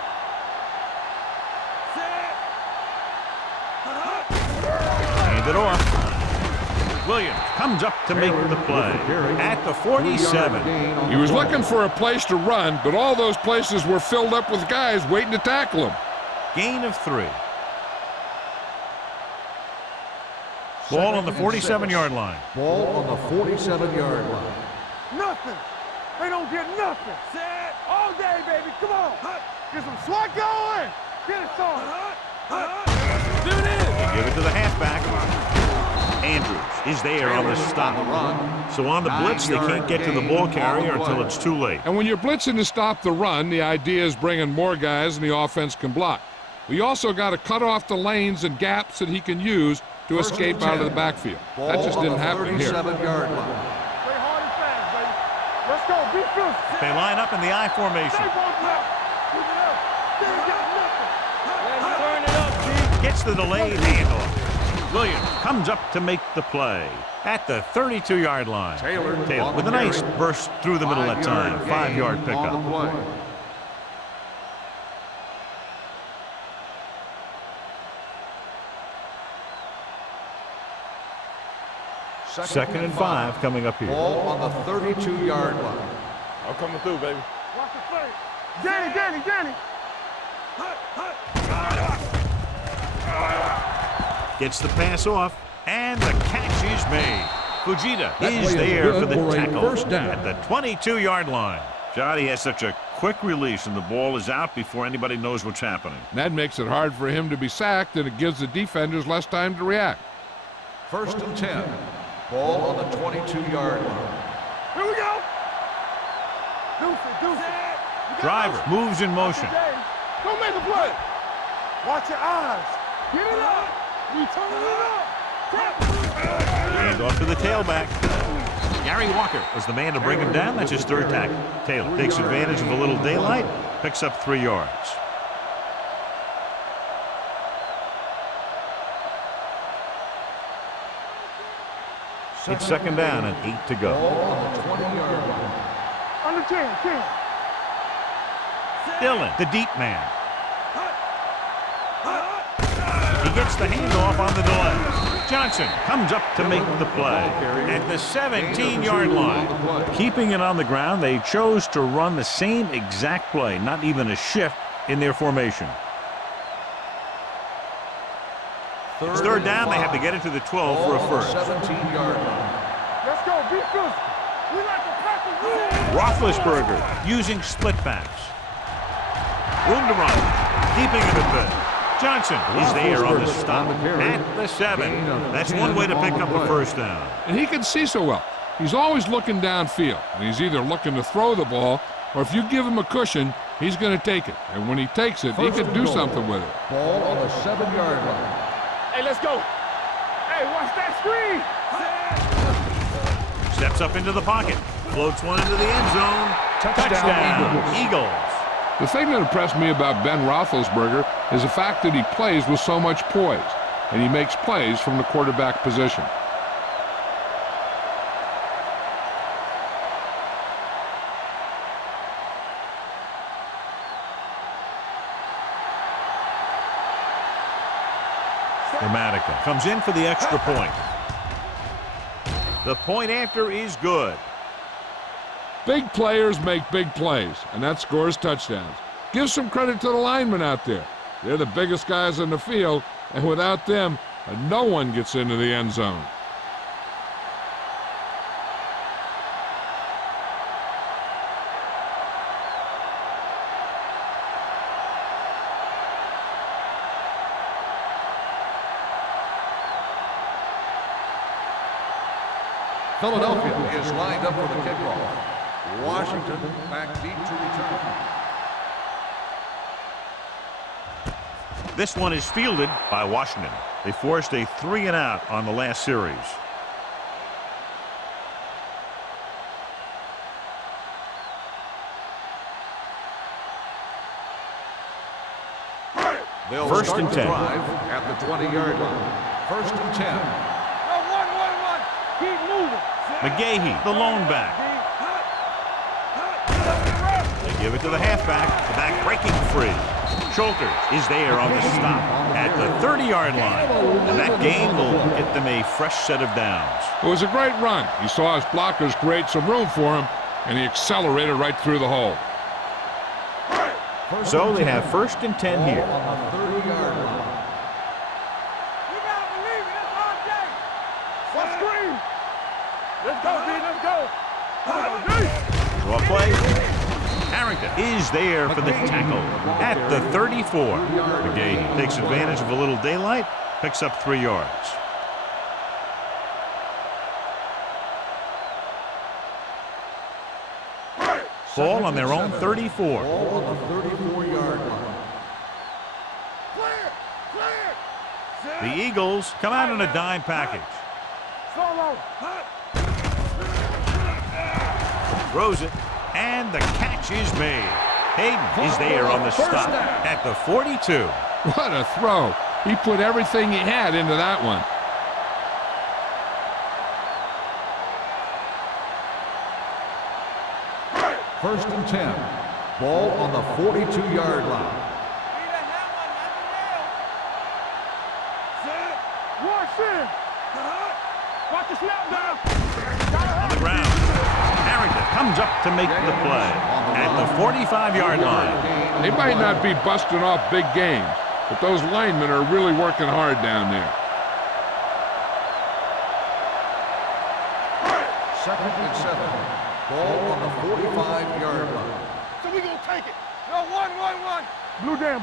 Hand it off. Williams comes up to make the play at the 47. He was looking for a place to run, but all those places were filled up with guys waiting to tackle him. Gain of 3. Ball on the 47-yard line. Ball on the 47-yard line. Nothing. They don't get nothing. Set. All day, baby. Come on. Get some sweat going. Get it started. Do this. Give it to the halfback. Andrews is there on the stop. So on the blitz, they can't get to the ball carrier until it's too late. And when you're blitzing to stop the run, the idea is bringing more guys and the offense can block. We also got to cut off the lanes and gaps that he can use to escape out of the backfield. That just didn't happen here. 37-yard line. Play hard and fast, baby. Let's go. Be fierce. They line up in the I formation. Stay on top. Keep it up. They ain't got nothing. Let's turn it up, G. Gets the delayed handoff. Williams comes up to make the play at the 32-yard line. Taylor with a nice burst through the middle that time. 5-yard pickup. Second and 5 coming up here. Ball on the 32-yard line. I'm coming through, baby. Watch the play. Danny. Gets the pass off, and the catch is made. Fujita is there for the tackle first down at the 22-yard line. Johnny has such a quick release, and the ball is out before anybody knows what's happening. That makes it hard for him to be sacked, and it gives the defenders less time to react. First and 10. Ball on the 22-yard line. Here we go. Deuce it. Driver moves in motion. Don't make a play. Watch your eyes. Get it up. We turn it up. Hand off to the tailback. Gary Walker was the man to bring him down. That's his 3rd tackle. Taylor takes advantage of a little daylight, picks up 3 yards. It's second down and 8 to go. Ball on the 20-yard line. Under 10. Dillon, the deep man. He gets the handoff on the delay. Johnson comes up to make the play at the 17-yard line. Keeping it on the ground, they chose to run the same exact play, not even a shift in their formation. It's 3rd down. They have to get it to the 12 for a first. 17-yard line. Let's go. Be fierce. We like to pack the room. Roethlisberger using split backs. Room to run. Keeping it at the. Johnson is there on the stop at the 7. That's one way to pick up a first down. And he can see so well. He's always looking downfield, and he's either looking to throw the ball, or if you give him a cushion, he's going to take it. And when he takes it, he can do something with it. Ball on the 7-yard line. Hey, let's go. Hey, watch that screen. Steps up into the pocket. Floats one into the end zone. Touchdown, Eagles. The thing that impressed me about Ben Roethlisberger is the fact that he plays with so much poise, and he makes plays from the quarterback position. Dramatica comes in for the extra point. The point after is good. Big players make big plays, and that scores touchdowns. Give some credit to the linemen out there. They're the biggest guys in the field, and without them, no one gets into the end zone. Philadelphia is lined up for the kickoff. Washington back deep to return. This one is fielded by Washington. They forced a 3-and-out on the last series. They'll First start and the 10. drive at the 20-yard line. First and 10. No, one. Keep moving. McGahee, the lone back. They give it to the halfback. The back breaking free. Schulter is there on the stop at the 30-yard line. And that gain will get them a fresh set of downs. It was a great run. He saw his blockers create some room for him, and he accelerated right through the hole. So they have 1st and 10 here. On the 30-yard line. You gotta believe it. It's our day. What screen? Let's go, D. Let's go. Draw play. Harrington is there for the tackle at the 34. McGahee takes advantage of a little daylight, picks up 3 yards. Ball on their own 34. Ball on the 34-yard line. Clear! The Eagles come out in a dime package. Solo! Throws it, and the catch is made. Hayden is there on the stop at the 42. What a throw. He put everything he had into that one. First and 10. Ball on the 42-yard line. Watch the snap down. On the ground. Harrington comes up to make the play at the 45-yard line. They might not be busting off big games, but those linemen are really working hard down there. Second and 7. Ball on the 45-yard line. So we gonna take it. No, one. Blue down.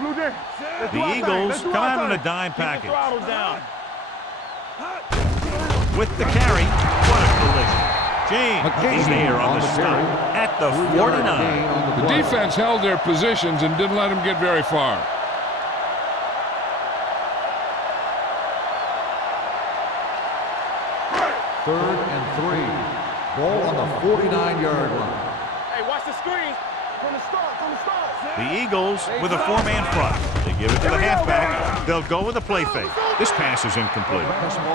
The Eagles come out in a dime package. Throttle down. With the carry, what a collision. James is there on the stop at the 49. The defense held their positions and didn't let them get very far. Third and 3. Ball on the 49-yard line. Hey, watch the screen. From the start. The Eagles with a 4-man front. They give it to the halfback. They'll go with a play fake. This pass is incomplete.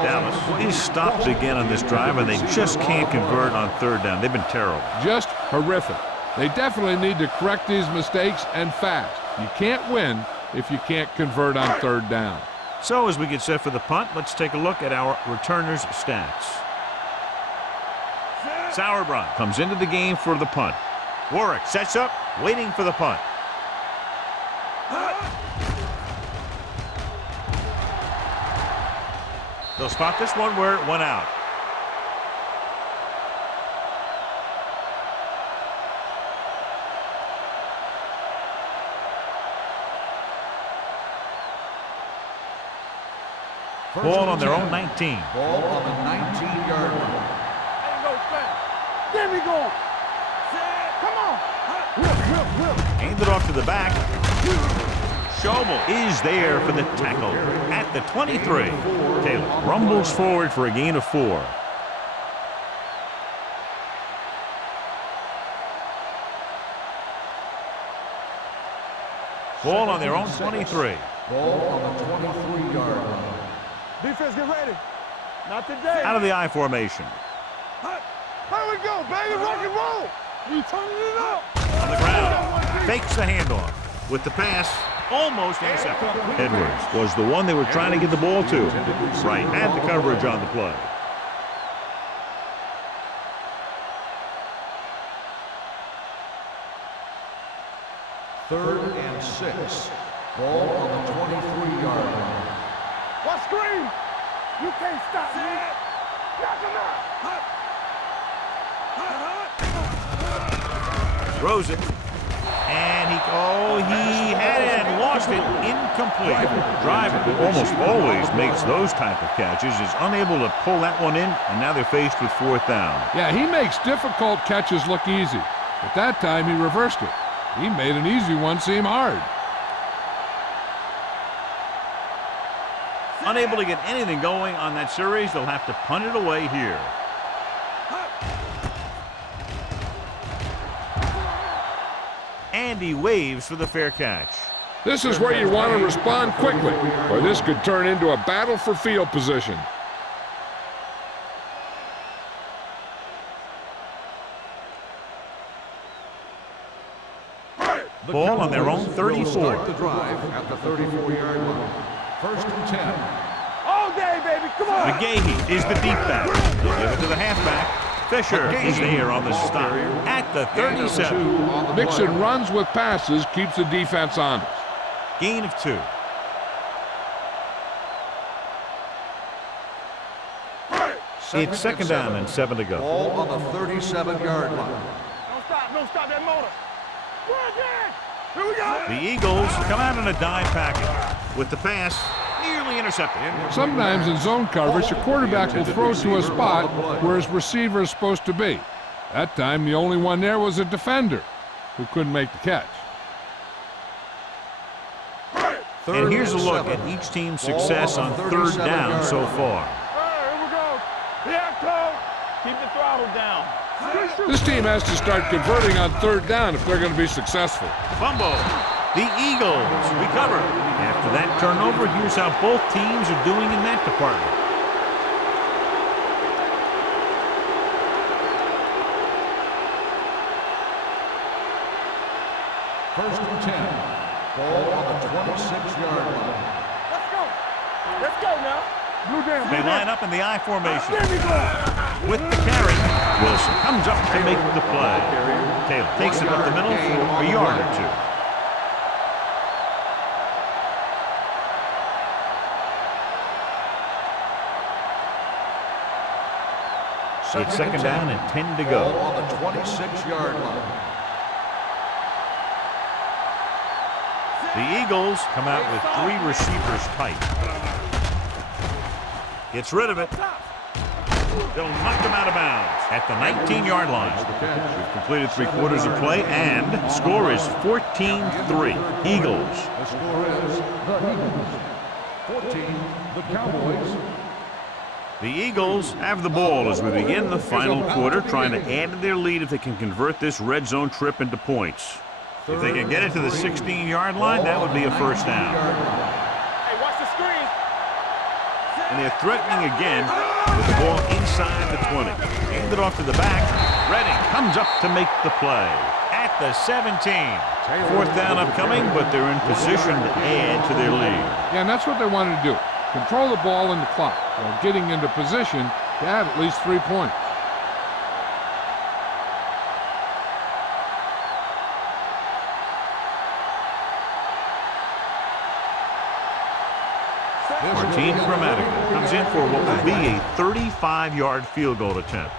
Dallas is stopped again on this drive, and they just can't convert on 3rd down. They've been terrible. Just horrific. They definitely need to correct these mistakes and fast. You can't win if you can't convert on 3rd down. So as we get set for the punt, let's take a look at our returners' stats. Sauerbrunn comes into the game for the punt. Warwick sets up, waiting for the punt. They'll spot this one where it went out. Ball on their own 19. Ball on the 19-yard line. There we go. Come on. Hand it off to the back. Schobel is there for the tackle at the 23. Taylor rumbles forward for a gain of 4. Ball on their own 23. Ball on the 23-yard line. Defense, get ready. Not today. Out of the I formation. Here we go, baby. Rock and roll. You turning it up. On the ground. Fakes the handoff. With the pass, almost intercepted. Edwards was the one they were trying to get the ball to. Right, had the coverage on the play. Third and 6. Ball on the 23-yard line. What screen? You can't stop me. Knock him out. Throws it. And he had it and lost it. Incomplete. Driver, who almost always makes those type of catches, is unable to pull that one in, and now they're faced with 4th down. Yeah, he makes difficult catches look easy. But that time he reversed it. He made an easy one seem hard. Unable to get anything going on that series, they'll have to punt it away here. And he waves for the fair catch. This is where you want to respond quickly, or this could turn into a battle for field position. Ball on their own 34. Start the drive at the 34-yard line. First and 10. All day, baby. Come on. McGahee is the deep back. They give it to the halfback. Fisher is there on the stop at the 37. Mixing runs with passes keeps the defense honest. Gain of 2. It's second down and 7 to go. Ball on the 37-yard line. Don't stop that motor. Here we go. The Eagles come out in a dime package with the pass nearly intercepted. Sometimes in zone coverage, a quarterback will throw to a spot where his receiver is supposed to be. That time, the only one there was a defender who couldn't make the catch. And here's a look at each team's success on third down so far. Here we go. Yeah, Cole. Keep the throttle down. This team has to start converting on third down if they're going to be successful. Fumble. The Eagles recover. After that turnover, here's how both teams are doing in that department. First and 10. Ball on the 26-yard line. Let's go. Let's go now. Blue down. They line up in the I formation. There we go. With the carry, Wilson comes up to make the play. Taylor takes it up the middle for a yard or 2. It's second down and 10 to go. Ball on the 26-yard line. The Eagles come out with 3 receivers tight. Gets rid of it. They'll knock him out of bounds at the 19-yard line. We've completed 3 quarters of play, and the score is 14-3. Eagles. The score is the Eagles 14, the Cowboys. The Eagles have the ball as we begin the final quarter, trying to add to their lead if they can convert this red zone trip into points. If they can get it to the 16-yard line, that would be a first down. Hey, watch the screen. And they're threatening again with the ball inside the 20. Hand it off to the back. Redding comes up to make the play at the 17. Fourth down upcoming, but they're in position to add to their lead. Yeah, and that's what they wanted to do. Control the ball in the clock while getting into position to add at least 3 points. Martin Grammatical comes in for what will be a 35-yard field goal attempt.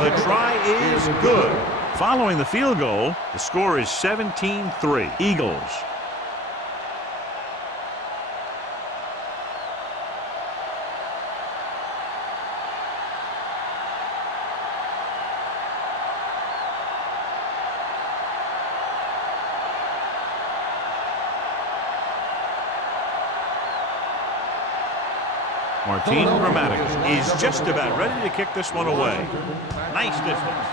The try is good. Following the field goal, the score is 17-3. Eagles. Martin Grammatical is just about ready to kick this one away. Nice distance.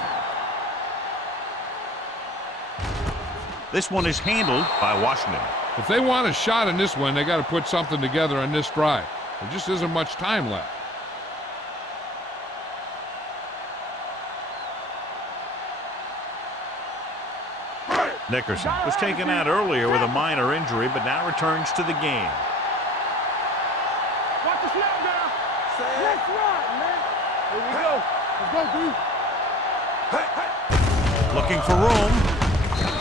This one is handled by Washington. If they want a shot in this one, they got to put something together on this drive. There just isn't much time left. Nickerson was taken out earlier with a minor injury, but now returns to the game. Watch the snap down. Let's run, man. Here we go. Let's go, dude. Looking for room.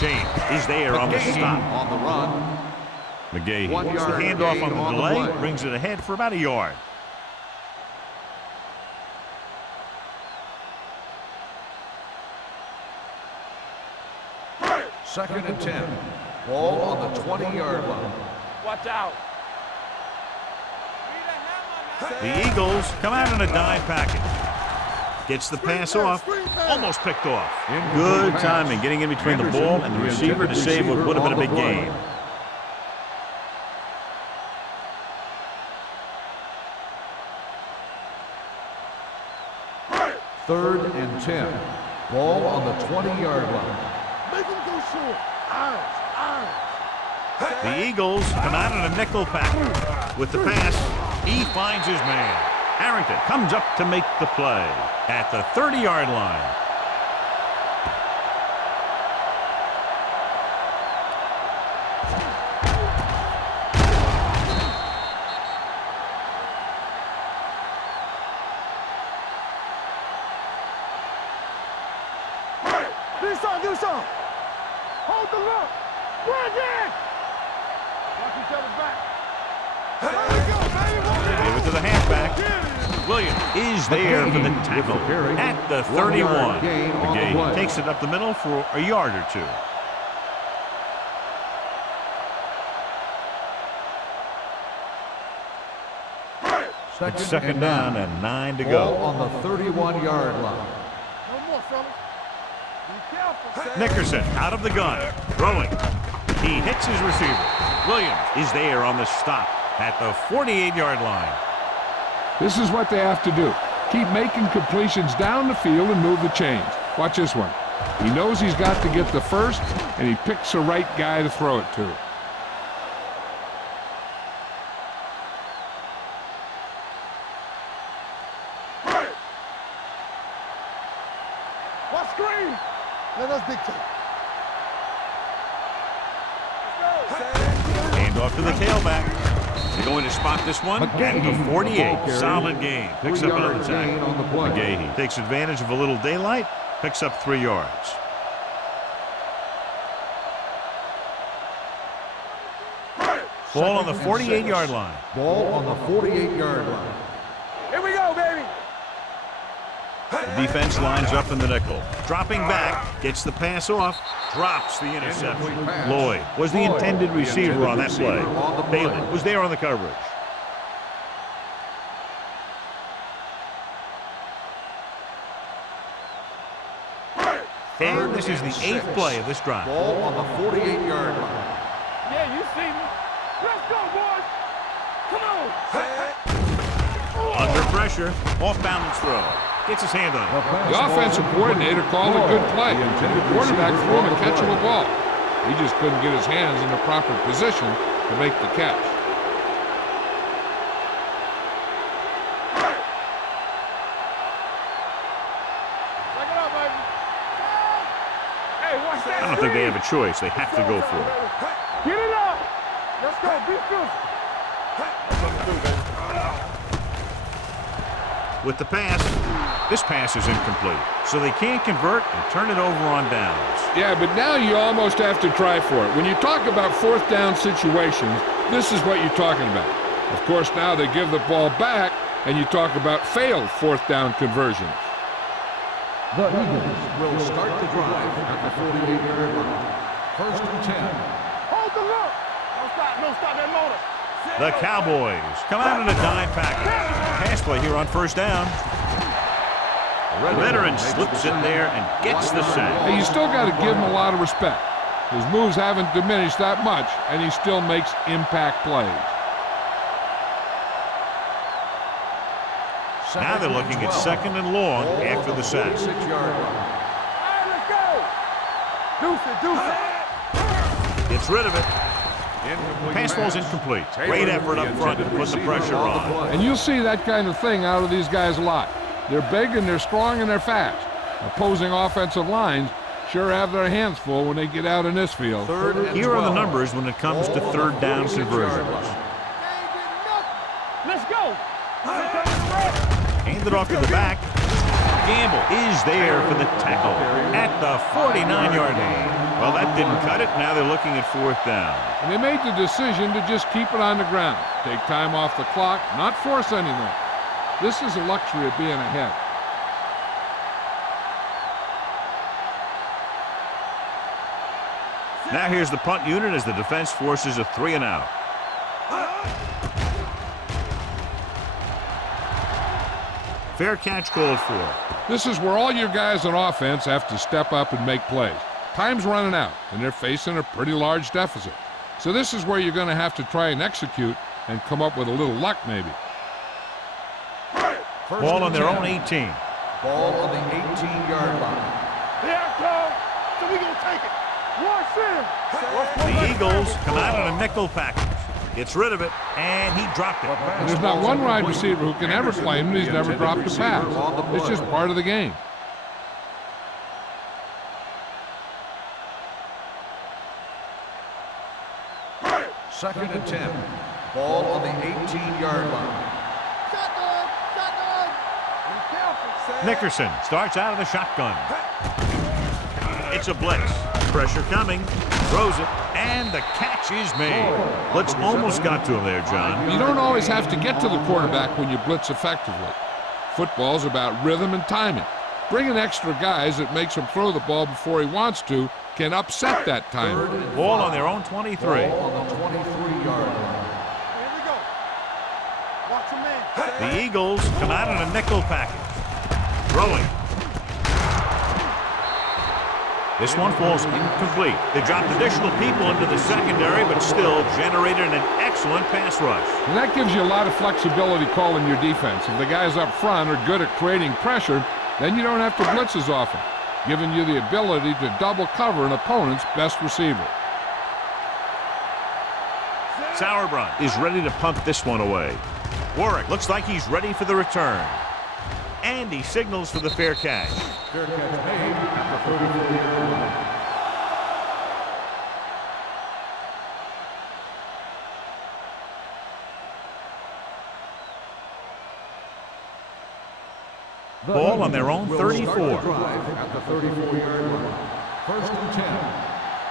James is there on the stop. On the run. McGahee 1 gets the yard handoff gain on the on the delay, play. brings it ahead for about a yard. Second and 10. Ball on the 20-yard line. Watch out. The Eagles come out in a dime package. Gets the pass off, almost picked off. Good timing, getting in between the ball and the receiver to save what would have been a big gain. Third and 10. Ball on the 20-yard line. Make him go short. Ours. The Eagles come out in a nickel package. With the pass, he finds his man. Harrington comes up to make the play at the 30-yard line. Do something. Hold the look. Bring it. Watch each other back. There we go, baby. Give it to the halfback. Williams is there for the tackle at the 31. McGahee takes it up the middle for a yard or two. It's second down and 9 to go. On the 31-yard line. No more, fellas. Be careful. Nickerson out of the gun, throwing. He hits his receiver. Williams is there on the stop at the 48-yard line. This is what they have to do. Keep making completions down the field and move the chains. Watch this one. He knows he's got to get the first, and he picks the right guy to throw it to. What screen? Let us dictate. Hand off to the tailback. They're going to spot this one at the 48. Solid game. Picks up another tackle. McGahee takes advantage of a little daylight. Picks up 3 yards. Ball on the 48-yard line. Ball on the 48-yard line. Here we go, baby. The defense lines up in the nickel. Dropping back, gets the pass off, drops the interception. Lloyd was the intended receiver on that play. Bailey was there on the coverage. And this is the 8th play of this drive. Ball on the 48-yard line. Yeah, you see me. Let's go, boys. Come on. Under pressure, off balance throw. Gets his hand on it. The offensive coordinator called a good play. The quarterback threw him a catchable ball. He just couldn't get his hands in the proper position to make the catch. Back it up, baby. Hey, watch that. I don't think they have a choice. They have to go for it. Get it up. Let's go. Be physical. With the pass, this pass is incomplete. So they can't convert and turn it over on downs. Yeah, but now you almost have to try for it. When you talk about 4th down situations, this is what you're talking about. Of course, now they give the ball back, and you talk about failed 4th down conversions. The Eagles will start the drive at the 48-yard line. 1st and 10. Hold the look. Don't stop that motor. The Cowboys come out in a dime package. Pass play here on 1st down. The veteran slips in there and gets the sack. Hey, you still got to give him a lot of respect. His moves haven't diminished that much, and he still makes impact plays. Now they're looking at 2nd and long after the sack. 6-yard line. All right, let's go. Deuce it. Gets rid of it. Pass ball's incomplete. Great effort up front to put the pressure on. And you'll see that kind of thing out of these guys a lot. They're big and they're strong and they're fast. Opposing offensive lines sure have their hands full when they get out in this field. Here are the numbers when it comes to 3rd down conversions. Let's go. Hand it off to the back. Gamble is there for the tackle at the 49-yard line. Well, that didn't cut it. Now they're looking at 4th down. And they made the decision to just keep it on the ground. Take time off the clock, not force anything. This is a luxury of being ahead. Now here's the punt unit as the defense forces a 3 and out. Fair catch called for. This is where all your guys on offense have to step up and make plays. Time's running out, and they're facing a pretty large deficit. So this is where you're going to have to try and execute and come up with a little luck, maybe. Ball on their own 18. Ball on the 18-yard line. Here it comes. So we're going to take it. The Eagles come out in a nickel package. Gets rid of it, and he dropped it. And there's not one wide receiver who can ever claim that he's never dropped a pass. It's just part of the game. Second and 10. Ball on the 18-yard line. Nickerson starts out of the shotgun. It's a blitz. Pressure coming. Throws it. And the catch is made. Blitz almost got to him there, John. You don't always have to get to the quarterback when you blitz effectively. Football's about rhythm and timing. Bringing extra guys that makes him throw the ball before he wants to can upset that timing. Ball on their own 23. Ball on the 23-yard line. Here we go. Watch your man. The Eagles come out in a nickel package. Throwing. This one falls incomplete. They dropped additional people into the secondary, but still generated an excellent pass rush. And that gives you a lot of flexibility calling your defense. If the guys up front are good at creating pressure, then you don't have to blitz as often, giving you the ability to double cover an opponent's best receiver. Sauerbrunn is ready to punt this one away. Warwick looks like he's ready for the return. And he signals for the fair catch. Fair catch made at the 34-yard line. Ball on their own 34. Drive at the 34-yard line. First and 10.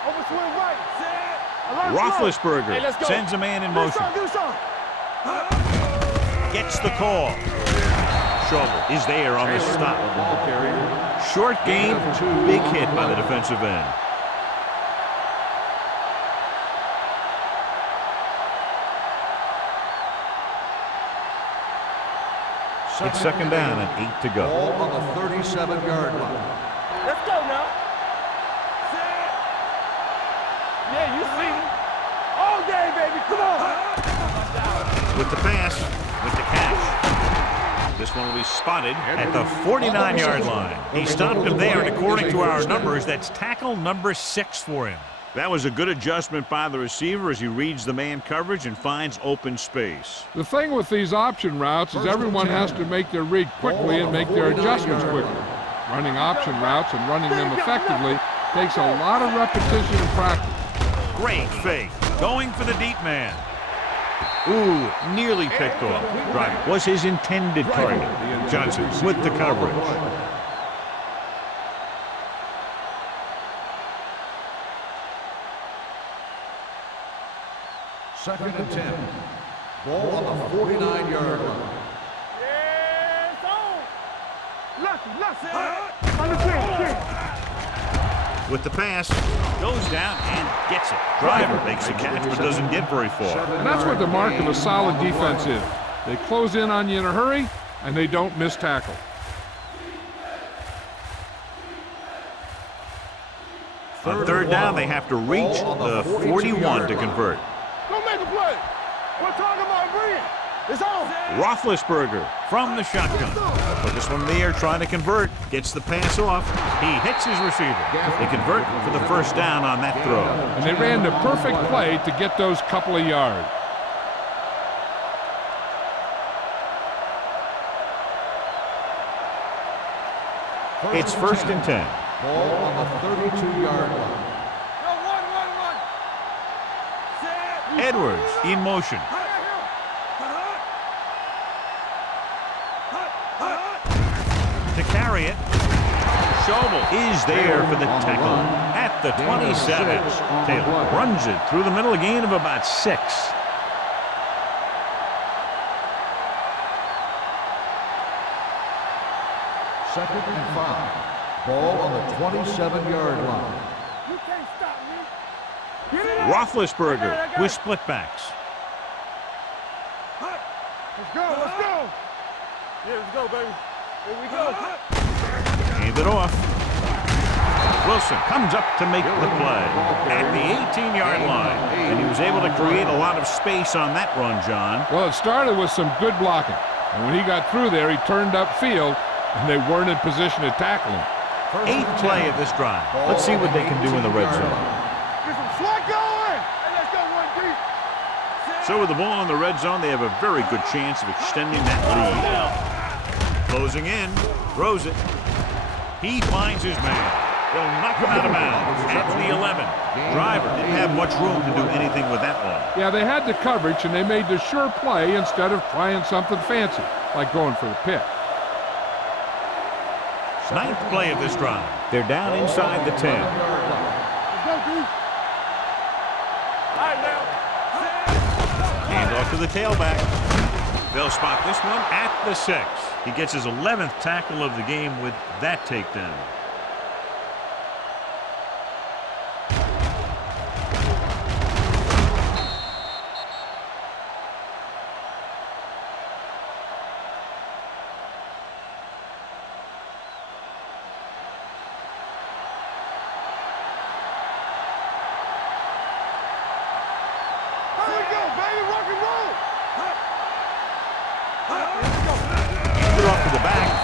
Overswing right. Roethlisberger sends a man in motion. Gets the call. Schobel is there on the stop. Ball carrier. Short gain, big hit by the defensive end. It's second down and 8 to go. Ball on the 37-yard line. Let's go now. Yeah, you see me. All day, baby. Come on. With the pass, with the catch. This one will be spotted at the 49-yard line. He stopped him there, and according to our numbers, that's tackle number 6 for him. That was a good adjustment by the receiver as he reads the man coverage and finds open space. The thing with these option routes is everyone has to make their read quickly and make their adjustments quickly. Running option routes and running them effectively takes a lot of repetition and practice. Great fake. Going for the deep man. Ooh, nearly picked off. Driver was his intended target. Johnson with the coverage. Second and 10. Ball on the 49-yard line. Yeah, it's on. Lucky. Understand. With the pass, goes down and gets it. Driver makes the catch but doesn't get very far. And that's what the mark of a solid defense is. They close in on you in a hurry, and they don't miss tackle. On third down, they have to reach the 41 to convert. Go make a play. We're talking about Green. It's on. Roethlisberger from the shotgun. Put this one in the air, trying to convert. Gets the pass off. He hits his receiver. They convert for the first down on that throw. And they ran the perfect play to get those couple of yards. It's first and 10. Ball on the 32-yard line. Edwards in motion. To carry it. Schobel is there for the tackle at the 27. Taylor runs it through the middle, a gain of about 6. Second and 5. Ball on the 27-yard line. You can't stop me. Roethlisberger with splitbacks. Let's go. Let's go. Yeah, let's go, baby. Here we go. Hand it off. Wilson comes up to make the play at the 18-yard line. And he was able to create a lot of space on that run, John. Well, it started with some good blocking. And when he got through there, he turned upfield, and they weren't in position to tackle him. 8th play of this drive. Let's see what they can do in the red zone. Get some slot going. Hey, let's go one deep. So with the ball in the red zone, they have a very good chance of extending that lead. Closing in, throws it. He finds his man. They'll knock him out of bounds at the 11. Driver didn't have much room to do anything with that one. Yeah, they had the coverage, and they made the sure play instead of trying something fancy, like going for the pick. Ninth play of this drive. They're down inside the 10. Let's go, D. All right, now. Hand off to the tailback. They'll spot this one at the 6. He gets his 11th tackle of the game with that takedown.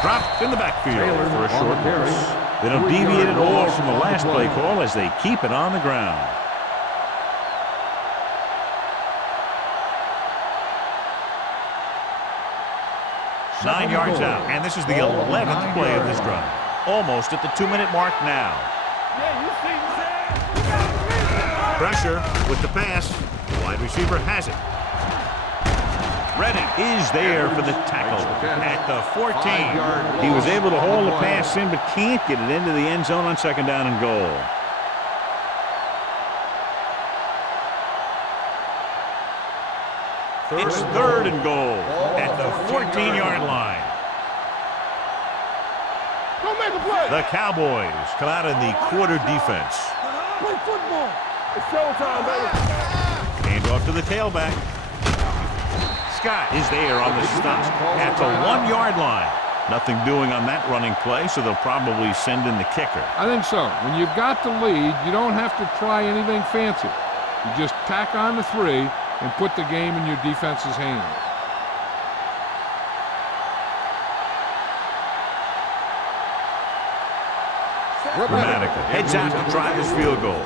Dropped in the backfield for a short loss. They don't deviate at all from the last play call as they keep it on the ground. Nine yards out, and this is the 11th play of this drive. Almost at the 2-minute mark now. Pressure with the pass. The wide receiver has it. Reddick is there for the tackle at the 14. He was able to haul the pass in, but can't get it into the end zone on 2nd down and goal. It's 3rd and goal at the 14-yard line. Don't make a play. The Cowboys come out in the quarter defense. Play football. It's showtime, baby. Hand off to the tailback. Scott is there on the stop at the 1-yard line. Nothing doing on that running play, so they'll probably send in the kicker. I think so. When you've got the lead, you don't have to try anything fancy. You just tack on the 3 and put the game in your defense's hands. Grammatical heads out to try this field goal.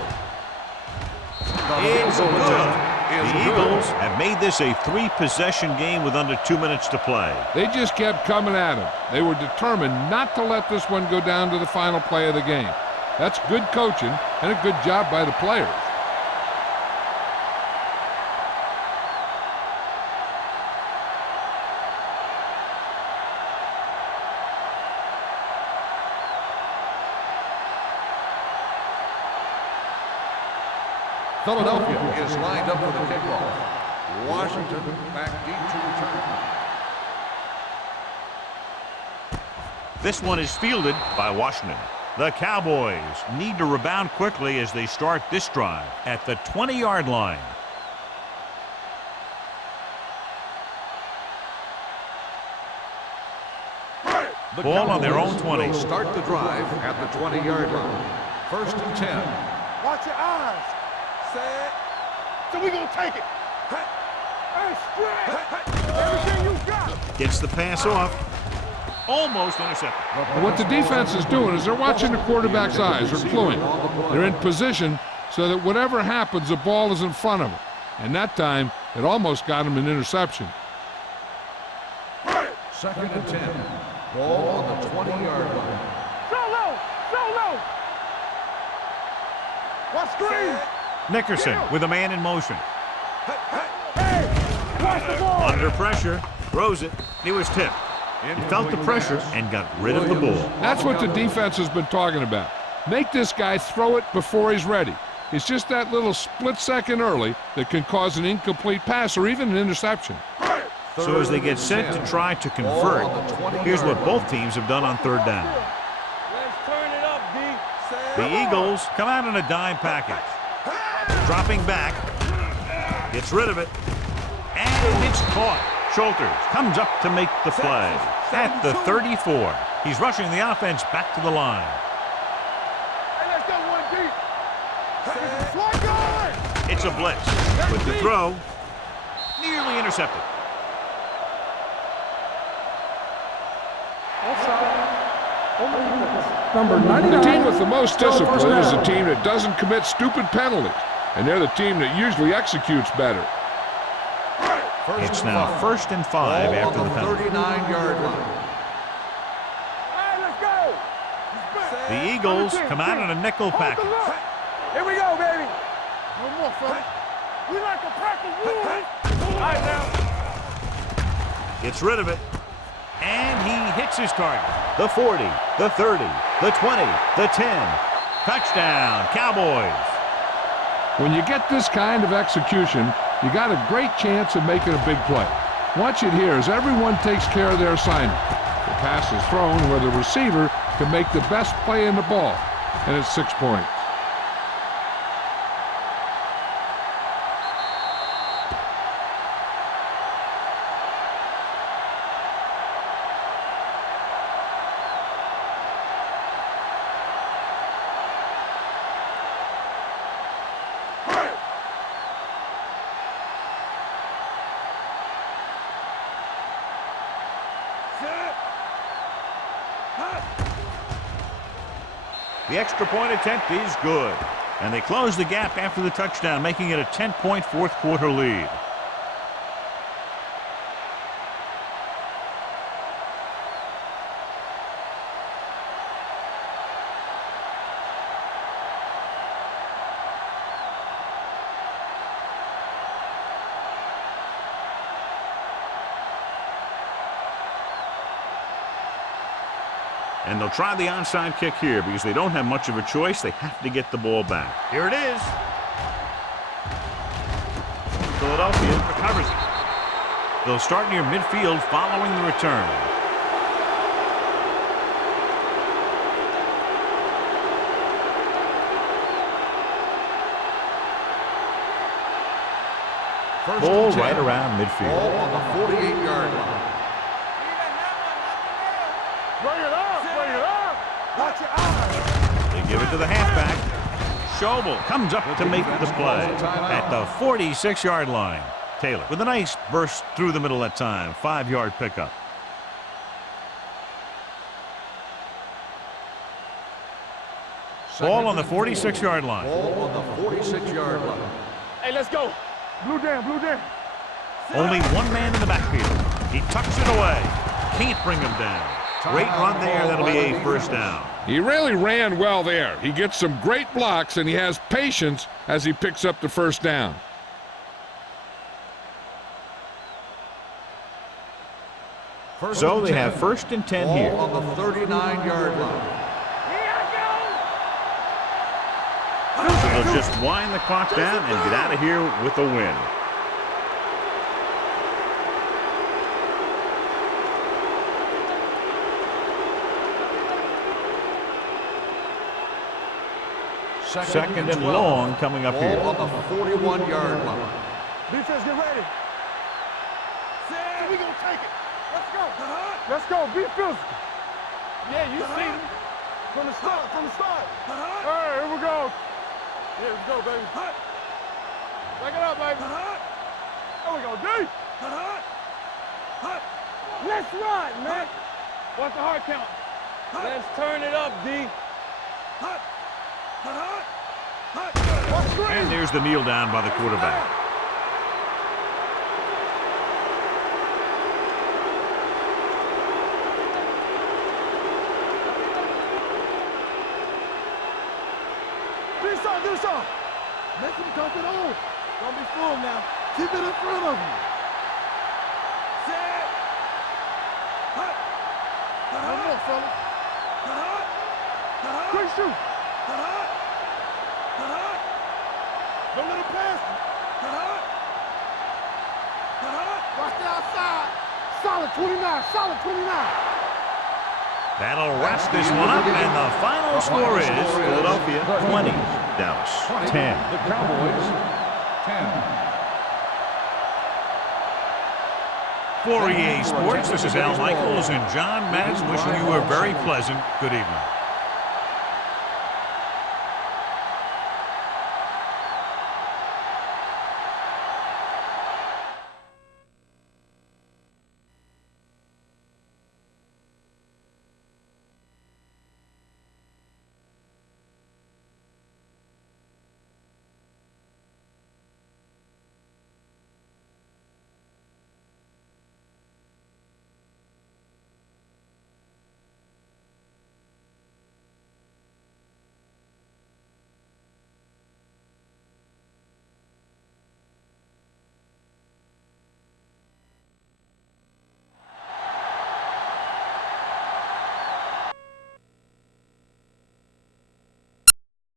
It's good. The Eagles have made this a 3-possession game with under 2 minutes to play. They just kept coming at him. They were determined not to let this one go down to the final play of the game. That's good coaching and a good job by the players. Philadelphia is lined up for the kickoff. Washington back deep to return. This one is fielded by Washington. The Cowboys need to rebound quickly as they start this drive at the 20-yard line. The Ball on their own Cowboys 20. will start the drive at the 20-yard line. 1st and 10. Watch your eyes. Set. So we gonna take it. Hey, straight. Everything you got. Gets the pass off. Almost intercepted. What the defense is doing is they're watching the quarterback's eyes. They're cluing. They're in position so that whatever happens, the ball is in front of them. And that time, it almost got him an interception. 2nd and 10. Ball on the 20-yard line. Solo. Watch screen. Nickerson with a man in motion. Hey, watch the ball. Under pressure. Throws it. He was tipped. He felt the pressure and got rid of the ball. That's what the defense has been talking about. Make this guy throw it before he's ready. It's just that little split second early that can cause an incomplete pass or even an interception. So as they get set to try to convert, here's what both teams have done on 3rd down. Let's turn it up, D. The Eagles come out in a dime package. Dropping back. Gets rid of it. And it's caught. Schulters comes up to make the play at the 34. He's rushing the offense back to the line. Hey, let's go one deep. Slide guard. It's a blitz. With the throw, nearly intercepted. Number 99. The team with the most discipline is the team that doesn't commit stupid penalties, and they're the team that usually executes better. It's now 1st and 5 after the penalty. 39-yard line. Hey, let's go. The Eagles come out in a nickel package. Here we go, baby. One more, fellas. We like to practice rules. All right, now. Gets rid of it. And he hits his target. The 40, the 30, the 20, the 10. Touchdown, Cowboys. When you get this kind of execution, you got a great chance of making a big play. Watch it here as everyone takes care of their assignment. The pass is thrown where the receiver can make the best play in the ball, and it's 6 points. The extra point attempt is good. And they close the gap after the touchdown, making it a 10-point fourth quarter lead. And they'll try the onside kick here because they don't have much of a choice. They have to get the ball back. Here it is. Philadelphia recovers it. They'll start near midfield following the return. Ball right around midfield. Ball on the 48-yard line. Bring it up, bring it up. Watch your eyes. They give it to the halfback. Schobel comes up to make the play at the 46-yard line. Taylor with a nice burst through the middle that time. 5-yard pickup. Ball on the 46-yard line. Ball on the 46-yard line. Hey, let's go. Blue down, blue down. Only one man in the backfield. He tucks it away. Can't bring him down. Great run there. That'll be a first down. He really ran well there. He gets some great blocks, and he has patience as he picks up the first down. So they have first and 10 here. Ball on the 39-yard line. So they'll just wind the clock down and get out of here with a win. Second and long coming up here. Ball on the 41-yard line. Defense, get ready. We gonna take it. Let's go. Let's go. Be physical. Yeah, you see me. From the start, from the start. Hey, here we go. Yeah, let's go, baby. Back it up, baby. There we go, D. Let's run, man. What's the hard count? Let's turn it up, D. And there's the kneel down by the quarterback. Do something. Make him dump it on. Don't be fooled now. Keep it in front of you. Set. One more, fella. Quick shoot. Don't let him pass you. Watch the outside. Solid 29. Solid 29. That'll wrap this one up, and the final score is Philadelphia 20, Dallas 10. The Cowboys 10. For EA Sports, this is Al Michaels and John Madden wishing you a very pleasant good evening.